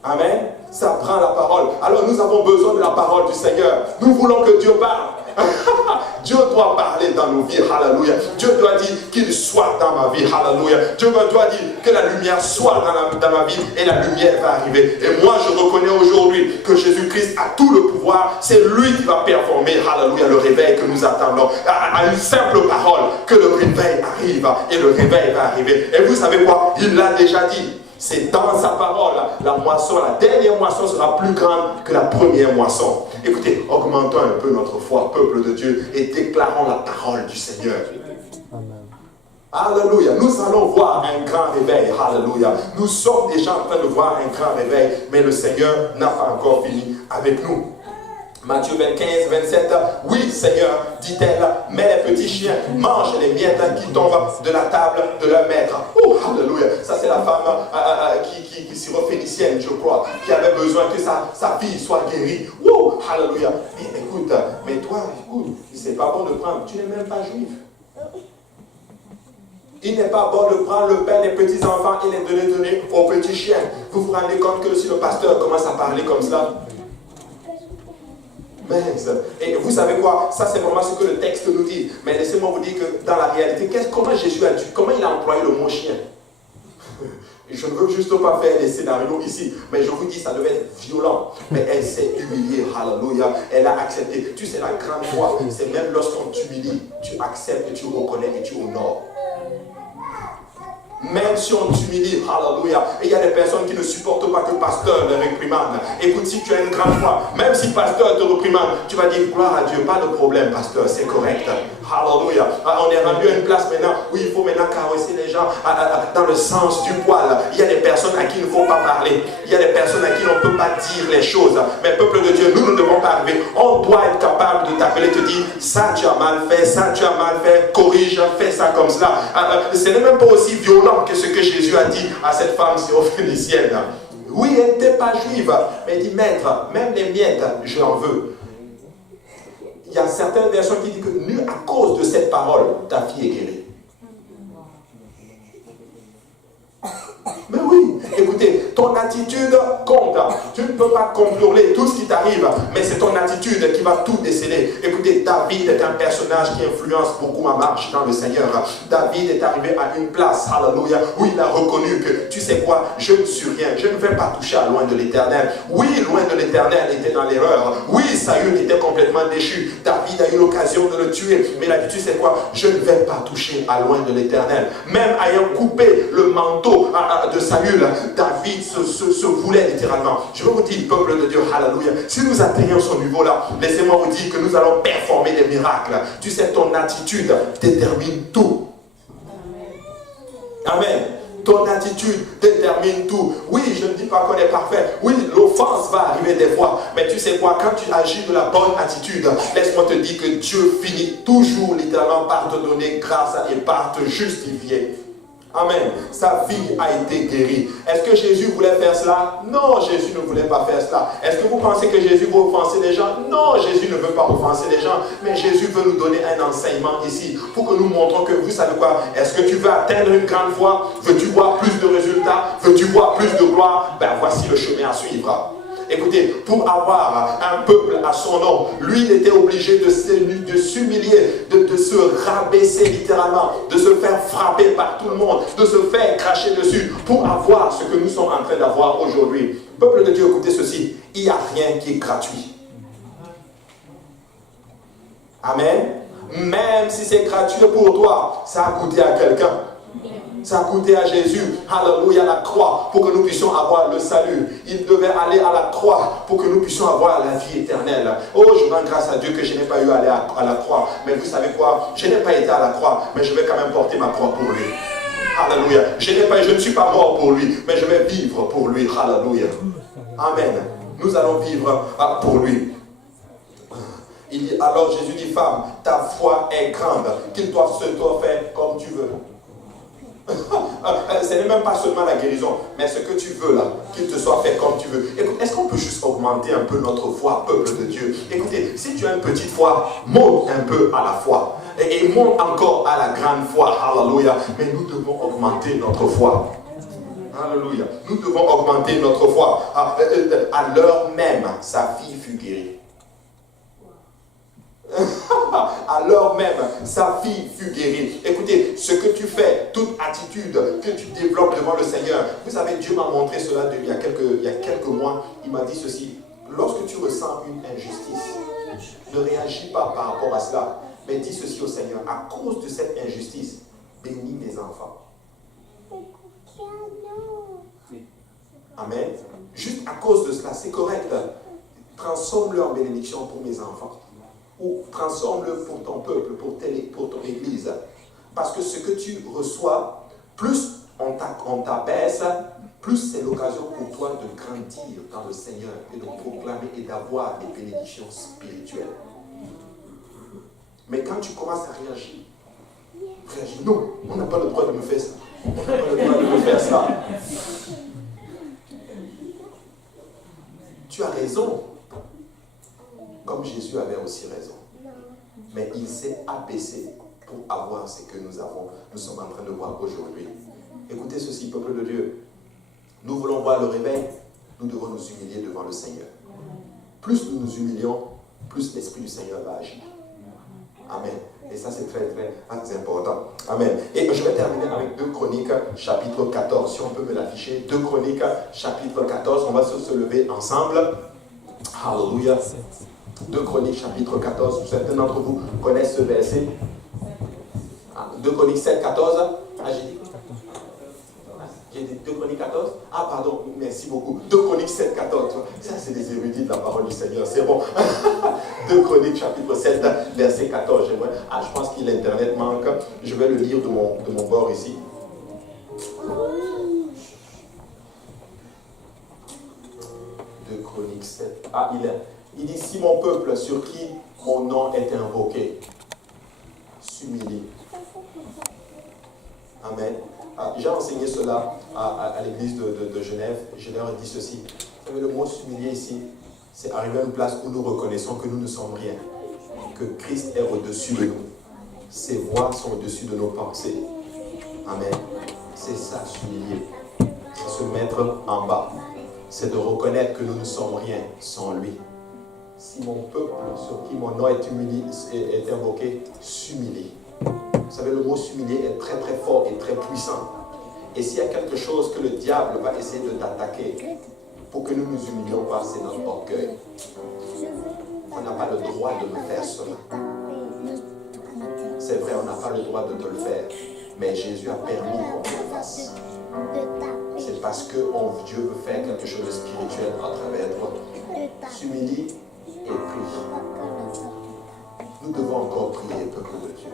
Amen. Ça prend la parole. Alors nous avons besoin de la parole du Seigneur. Nous voulons que Dieu parle. Dieu doit parler dans nos vies, hallelujah. Dieu doit dire qu'il soit dans ma vie, hallelujah. Dieu doit dire que la lumière soit dans ma vie et la lumière va arriver. Et moi je reconnais aujourd'hui que Jésus-Christ a tout le pouvoir. C'est lui qui va performer, hallelujah, le réveil que nous attendons. À une simple parole, que le réveil arrive et le réveil va arriver. Et vous savez quoi? Il l'a déjà dit. C'est dans sa parole, la moisson, la dernière moisson sera plus grande que la première moisson. Écoutez, augmentons un peu notre foi, peuple de Dieu, et déclarons la parole du Seigneur. Amen. Alléluia. Nous allons voir un grand réveil. Alléluia. Nous sommes déjà en train de voir un grand réveil, mais le Seigneur n'a pas encore fini avec nous. Matthieu 25, 27, oui Seigneur, dit-elle, mais les petits chiens mangent les miettes qui tombent de la table de leur maître. Oh, alléluia. Ça c'est la femme qui syrophénicienne, je crois, qui avait besoin que sa fille soit guérie. Oh, alléluia. Mais écoute, mais toi, écoute, c'est pas bon de prendre, tu n'es même pas juif. Il n'est pas bon de prendre le pain des petits enfants et les donner aux petits chiens. Vous vous rendez compte que si le pasteur commence à parler comme cela, et vous savez quoi? Ça c'est vraiment ce que le texte nous dit. Mais laissez-moi vous dire que dans la réalité, comment Jésus a dit, comment il a employé le mot chien? Je ne veux juste pas faire des scénarios ici, mais je vous dis, ça devait être violent. Mais elle s'est humiliée, hallelujah. Elle a accepté. Tu sais, la grande foi, c'est même lorsqu'on t'humilie, tu acceptes, tu reconnais et tu honores. Même si on t'humilie, hallelujah. Et il y a des personnes qui ne supportent pas que le pasteur les réprimande. Écoute, si tu as une grande foi, même si le pasteur te réprimande, tu vas dire gloire à Dieu, pas de problème, pasteur, c'est correct. Hallelujah. On est rendu à une place maintenant où il faut maintenant caresser les gens dans le sens du poil. Il y a des personnes à qui il ne faut pas parler. Il y a des personnes à qui on ne peut pas dire les choses. Mais peuple de Dieu, nous ne devons pas arriver. On doit être capable de t'appeler, te dire ça tu as mal fait, ça tu as mal fait, corrige, fais ça comme cela. Ce n'est même pas aussi violent que ce que Jésus a dit à cette femme syrophénicienne. Oui, elle n'était pas juive, mais elle dit maître, même les miettes, je en veux. Il y a certaines versions qui disent que à cause de cette parole, ta fille est guérie. Mais oui, écoutez, ton attitude compte. Tu ne peux pas contrôler tout ce qui t'arrive, mais c'est ton attitude qui va tout déceler. Écoutez, David est un personnage qui influence beaucoup ma marche dans le Seigneur. David est arrivé à une place, alléluia, où il a reconnu que, tu sais quoi, je ne suis rien, je ne vais pas toucher à loin de l'Éternel. Oui, loin de l'Éternel était dans l'erreur. Oui, Saül était complètement déchu. David a eu l'occasion de le tuer, mais il a dit, tu sais quoi, je ne vais pas toucher à loin de l'Éternel. Même ayant coupé le manteau de Saül, David se voulait littéralement. Je veux vous dire, peuple de Dieu, alléluia, si nous atteignons ce niveau-là, laissez-moi vous dire que nous allons performer des miracles. Tu sais, ton attitude détermine tout. Amen. Ton attitude détermine tout. Oui, je ne dis pas qu'on est parfait. Oui, l'offense va arriver des fois. Mais tu sais quoi, quand tu agis de la bonne attitude, laisse-moi te dire que Dieu finit toujours littéralement par te donner grâce et par te justifier. Amen. Sa vie a été guérie. Est-ce que Jésus voulait faire cela? Non, Jésus ne voulait pas faire cela. Est-ce que vous pensez que Jésus veut offenser les gens? Non, Jésus ne veut pas offenser les gens. Mais Jésus veut nous donner un enseignement ici pour que nous montrons que, vous savez quoi? Est-ce que tu veux atteindre une grande foi? Veux-tu voir plus de résultats? Veux-tu voir plus de gloire? Ben voici le chemin à suivre. Écoutez, pour avoir un peuple à son nom, lui, il était obligé de s'humilier, de se rabaisser littéralement, de se faire frapper par tout le monde, de se faire cracher dessus pour avoir ce que nous sommes en train d'avoir aujourd'hui. Peuple de Dieu, écoutez ceci, il n'y a rien qui est gratuit. Amen. Même si c'est gratuit pour toi, ça a coûté à quelqu'un. Ça a coûté à Jésus, alléluia, à la croix, pour que nous puissions avoir le salut. Il devait aller à la croix pour que nous puissions avoir la vie éternelle. Oh, je rends grâce à Dieu que je n'ai pas eu à aller à la croix. Mais vous savez quoi? Je n'ai pas été à la croix, mais je vais quand même porter ma croix pour lui. Alléluia. Je ne suis pas mort pour lui, mais je vais vivre pour lui. Alléluia. Amen. Nous allons vivre pour lui. Alors Jésus dit, femme, ta foi est grande, qu'il doit se faire comme tu veux. Ce n'est même pas seulement la guérison, mais ce que tu veux là, qu'il te soit fait comme tu veux. Écoute, est-ce qu'on peut juste augmenter un peu notre foi, peuple de Dieu? Écoutez, si tu as une petite foi, monte un peu à la foi. Et monte encore à la grande foi. Alléluia. Mais nous devons augmenter notre foi. Alléluia. Nous devons augmenter notre foi. À l'heure même, sa fille fut guérie. À l'heure même, sa fille fut guérie. Écoutez, ce que tu fais, toute attitude que tu développes devant le Seigneur, vous savez, Dieu m'a montré cela il y a quelques mois. Il m'a dit ceci: lorsque tu ressens une injustice, ne réagis pas par rapport à cela, mais dis ceci au Seigneur: à cause de cette injustice, bénis mes enfants. Amen. Juste à cause de cela, c'est correct. Transforme-le en bénédiction pour mes enfants. Ou transforme-le pour ton peuple, pour ton église. Parce que ce que tu reçois, plus on t'abaisse, plus c'est l'occasion pour toi de grandir dans le Seigneur et de proclamer et d'avoir des bénédictions spirituelles. Mais quand tu commences à réagir, non, on n'a pas le droit de me faire ça. On n'a pas le droit de me faire ça. Tu as raison. Comme Jésus avait aussi raison. Mais il s'est abaissé pour avoir ce que nous sommes en train de voir aujourd'hui. Écoutez ceci, peuple de Dieu. Nous voulons voir le réveil, nous devons nous humilier devant le Seigneur. Plus nous nous humilions, plus l'Esprit du Seigneur va agir. Amen. Et ça, c'est très, très important. Amen. Et je vais terminer avec 2 Chroniques, chapitre 14. Si on peut me l'afficher. 2 Chroniques, chapitre 14. On va se lever ensemble. Alléluia. 2 Chroniques, chapitre 14. Certains d'entre vous connaissent ce verset. 2 Chroniques 7, 14. J'ai dit 2 Chroniques 14. Ah, pardon, merci beaucoup. 2 Chroniques 7, 14. Ça, c'est des érudits de la parole du Seigneur. C'est bon. 2 Chroniques, chapitre 7, verset 14. Je pense que l'Internet manque. Je vais le lire de mon bord ici. 2 Chroniques 7. Ah, il dit: si mon peuple sur qui mon nom est invoqué s'humilie. Amen. J'ai enseigné cela à l'église de Genève. Je leur ai dit ceci. Vous savez, le mot s'humilier ici, c'est arriver à une place où nous reconnaissons que nous ne sommes rien, que Christ est au-dessus de nous. Ses voix sont au-dessus de nos pensées. Amen. C'est ça, s'humilier. se mettre en bas. C'est de reconnaître que nous ne sommes rien sans lui. Si mon peuple, sur qui mon nom est invoqué, s'humilie. Vous savez, le mot s'humilier est très très fort et très puissant. Et s'il y a quelque chose que le diable va essayer de t'attaquer pour que nous nous humilions pas, c'est notre orgueil. On n'a pas le droit de le faire cela. C'est vrai, on n'a pas le droit de te le faire. Mais Jésus a permis qu'on le fasse. C'est parce que Dieu veut faire quelque chose de spirituel à travers toi. S'humilie et prie. Nous devons encore prier, peuple de Dieu.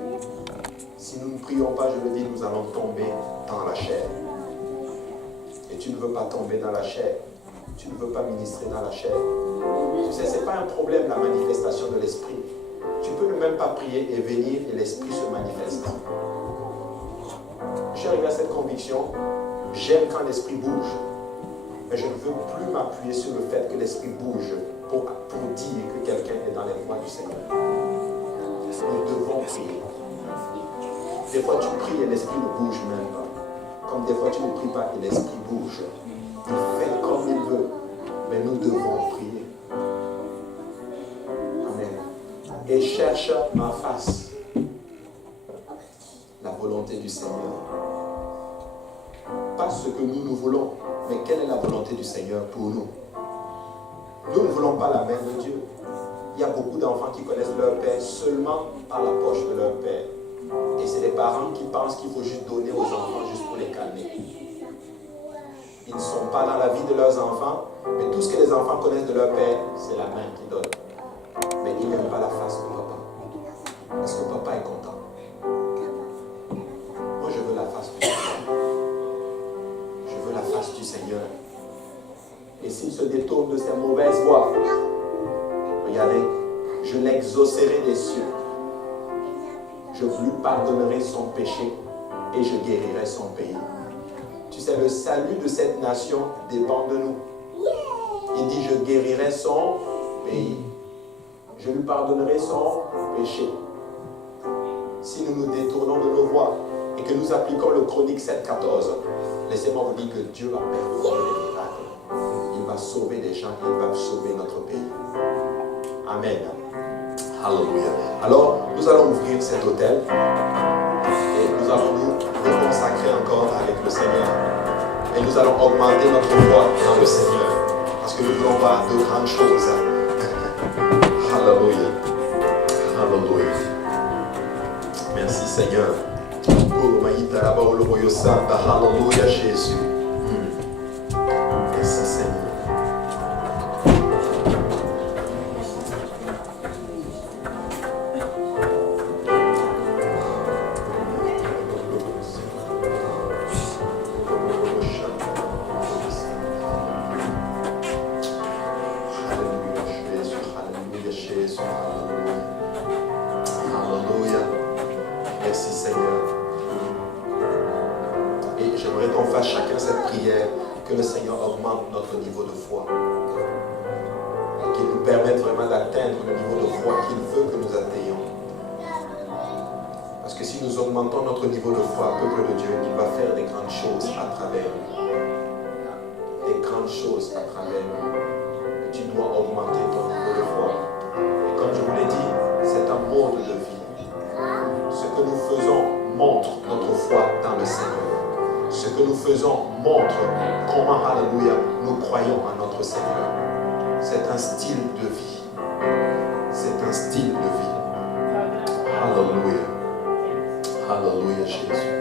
Si nous ne prions pas, je le dis, nous allons tomber dans la chair. Et tu ne veux pas tomber dans la chair. Tu ne veux pas ministrer dans la chair. Tu sais, ce n'est pas un problème, la manifestation de l'esprit. Tu peux même pas prier et venir et l'esprit se manifeste. Je suis arrivé à cette conviction. J'aime quand l'esprit bouge. Mais je ne veux plus m'appuyer sur le fait que l'esprit bouge pour dire que quelqu'un est dans les voies du Seigneur. Nous devons prier. Des fois tu pries et l'esprit ne bouge même pas. Comme des fois tu ne pries pas et l'esprit bouge. Il fait comme il veut. Mais nous devons prier. Amen. Et cherche en face la volonté du Seigneur. Pas ce que nous voulons, mais quelle est la volonté du Seigneur pour nous. Nous ne voulons pas la main de Dieu. Il y a beaucoup d'enfants qui connaissent leur Père seulement par la poche de leur Père. Et c'est les parents qui pensent qu'il faut juste donner aux enfants juste pour les calmer. Ils ne sont pas dans la vie de leurs enfants, mais tout ce que les enfants connaissent de leur Père, c'est la main qui donne. Mais ils n'aiment pas la face de papa. Est-ce que papa est content? Moi, je veux la face du Seigneur. Je veux la face du Seigneur. Et s'il se détourne de ses mauvaises voies, regardez, je l'exaucerai des cieux. Je lui pardonnerai son péché et je guérirai son pays. Tu sais, le salut de cette nation dépend de nous. Il dit, je guérirai son pays. Je lui pardonnerai son péché. Si nous nous détournons de nos voies et que nous appliquons le Chronique 7,14, laissez-moi vous dire que Dieu va performer des miracles. Il va sauver des gens, il va sauver notre pays. Amen. Alléluia. Alors, nous allons ouvrir cet hôtel et nous allons nous reconsacrer encore avec le Seigneur. Et nous allons augmenter notre foi dans le Seigneur. Parce que nous voulons voir de grandes choses. Alléluia. Alléluia. Merci Seigneur. Alléluia Jésus. Merci Seigneur. Que le Seigneur augmente notre niveau de foi et qu'il nous permette vraiment d'atteindre le niveau de foi qu'il veut que nous atteignions. Parce que si nous augmentons notre niveau de foi, peuple de Dieu, il va faire des grandes choses à travers nous. Des grandes choses à travers nous. Et tu dois augmenter ton niveau de foi. Et comme je vous l'ai dit, c'est un mode de vie. Ce que nous faisons montre notre foi dans le Seigneur. Ce que nous faisons montre comment, alléluia, nous croyons en notre Seigneur. C'est un style de vie. C'est un style de vie. Alléluia. Alléluia, Jésus.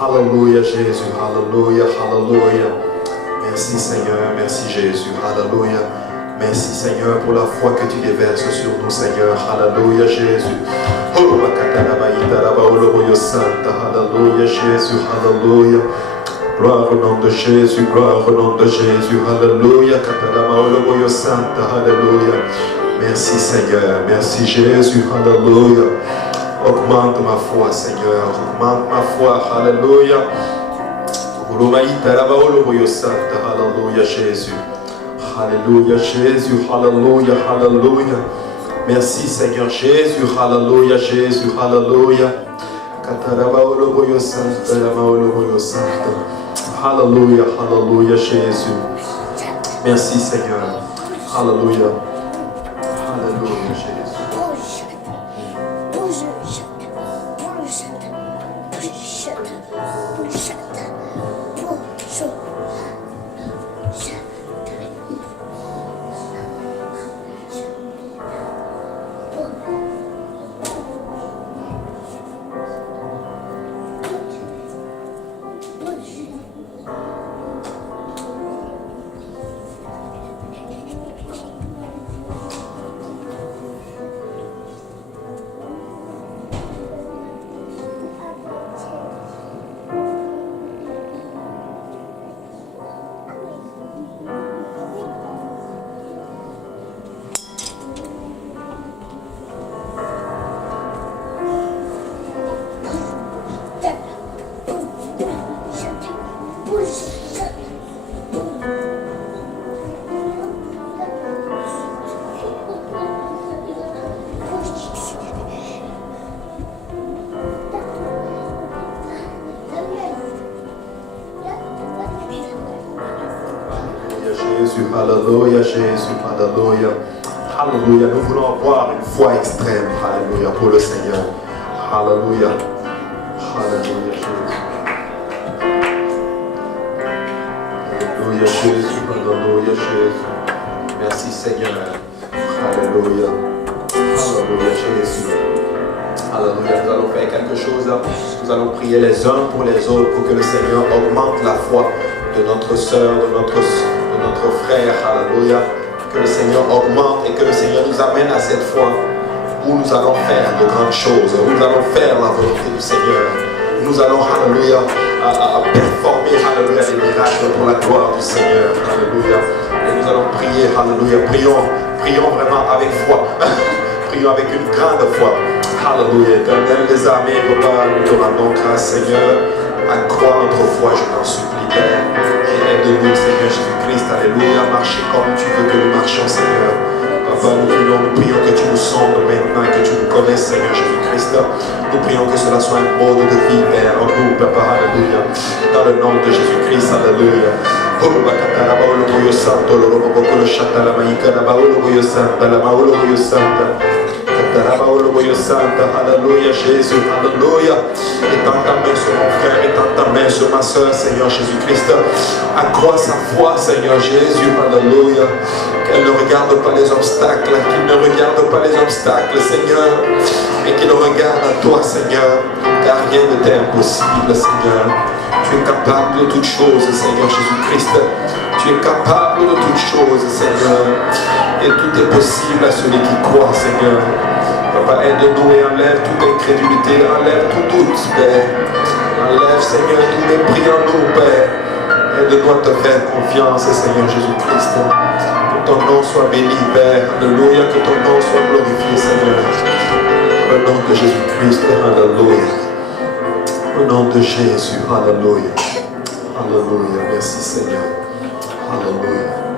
Alléluia Jésus, alléluia, alléluia. Merci Seigneur, merci Jésus, alléluia. Merci Seigneur pour la foi que tu déverses sur nous Seigneur, alléluia Jésus. Alléluia Jésus, alléluia. Gloire au nom de Jésus, gloire au nom de Jésus, alléluia. Alléluia. Merci Seigneur, merci Jésus, alléluia. Augmente ma foi, Seigneur. Augmente ma foi. Alléluia. Alléluia, Jésus. Alléluia, Jésus. Alléluia, alléluia. Merci, Seigneur Jésus. Alléluia, Jésus. Alléluia. Alléluia, alléluia, Jésus. Merci, Seigneur. Alléluia. Alléluia, Jésus. Alléluia, Jésus, alléluia. Alléluia, nous voulons avoir une foi extrême, alléluia, pour le Seigneur. Alléluia. Alléluia, Jésus. Alléluia, Jésus, alléluia, Jésus. Merci, Seigneur. Alléluia. Alléluia, Jésus. Alléluia, nous allons faire quelque chose. Nous allons prier les uns pour les autres pour que le Seigneur augmente la foi de notre sœur, de notre frère. Alléluia. Que le Seigneur augmente et que le Seigneur nous amène à cette foi où nous allons faire de grandes choses, où nous allons faire la volonté du Seigneur. Nous allons, alléluia, performer, alléluia, des miracles pour la gloire du Seigneur. Alléluia. Et nous allons prier, alléluia. Prions vraiment avec foi. Prions avec une grande foi. Alléluia. Éternel des armées, Papa, nous te rendons grâce, Seigneur. Accrois notre foi, je t'en supplie, Père. Et aide-nous, Seigneur Jésus-Christ, alléluia. Marcher comme tu veux que nous marchions, Seigneur. Papa, nous prions que tu nous sondes maintenant, que tu nous connaisses, Seigneur Jésus-Christ. Nous prions que cela soit un mode de vie, Père, en nous, Papa, alléluia. Dans le nom de Jésus-Christ, alléluia. Alléluia Jésus, alléluia. Étends ta main sur mon frère, étends ta main sur ma soeur, Seigneur Jésus-Christ. Accrois sa foi, Seigneur Jésus, alléluia. Qu'elle ne regarde pas les obstacles, qu'il ne regarde pas les obstacles, Seigneur, mais qu'il regarde à toi, Seigneur, car rien ne t'est impossible, Seigneur. Tu es capable de toutes choses, Seigneur Jésus-Christ. Tu es capable de toutes choses, Seigneur. Et tout est possible à celui qui croit, Seigneur. Papa, aide-nous et enlève toute incrédulité, enlève tout doute, Père. Enlève, Seigneur, tout mépris en nous, Père. Aide-nous à te faire confiance, Seigneur Jésus-Christ. Que ton nom soit béni, Père. Alléluia, que ton nom soit glorifié, Seigneur. Au nom de Jésus-Christ, alléluia. Au nom de Jésus, alléluia. Alléluia, merci Seigneur. Alléluia.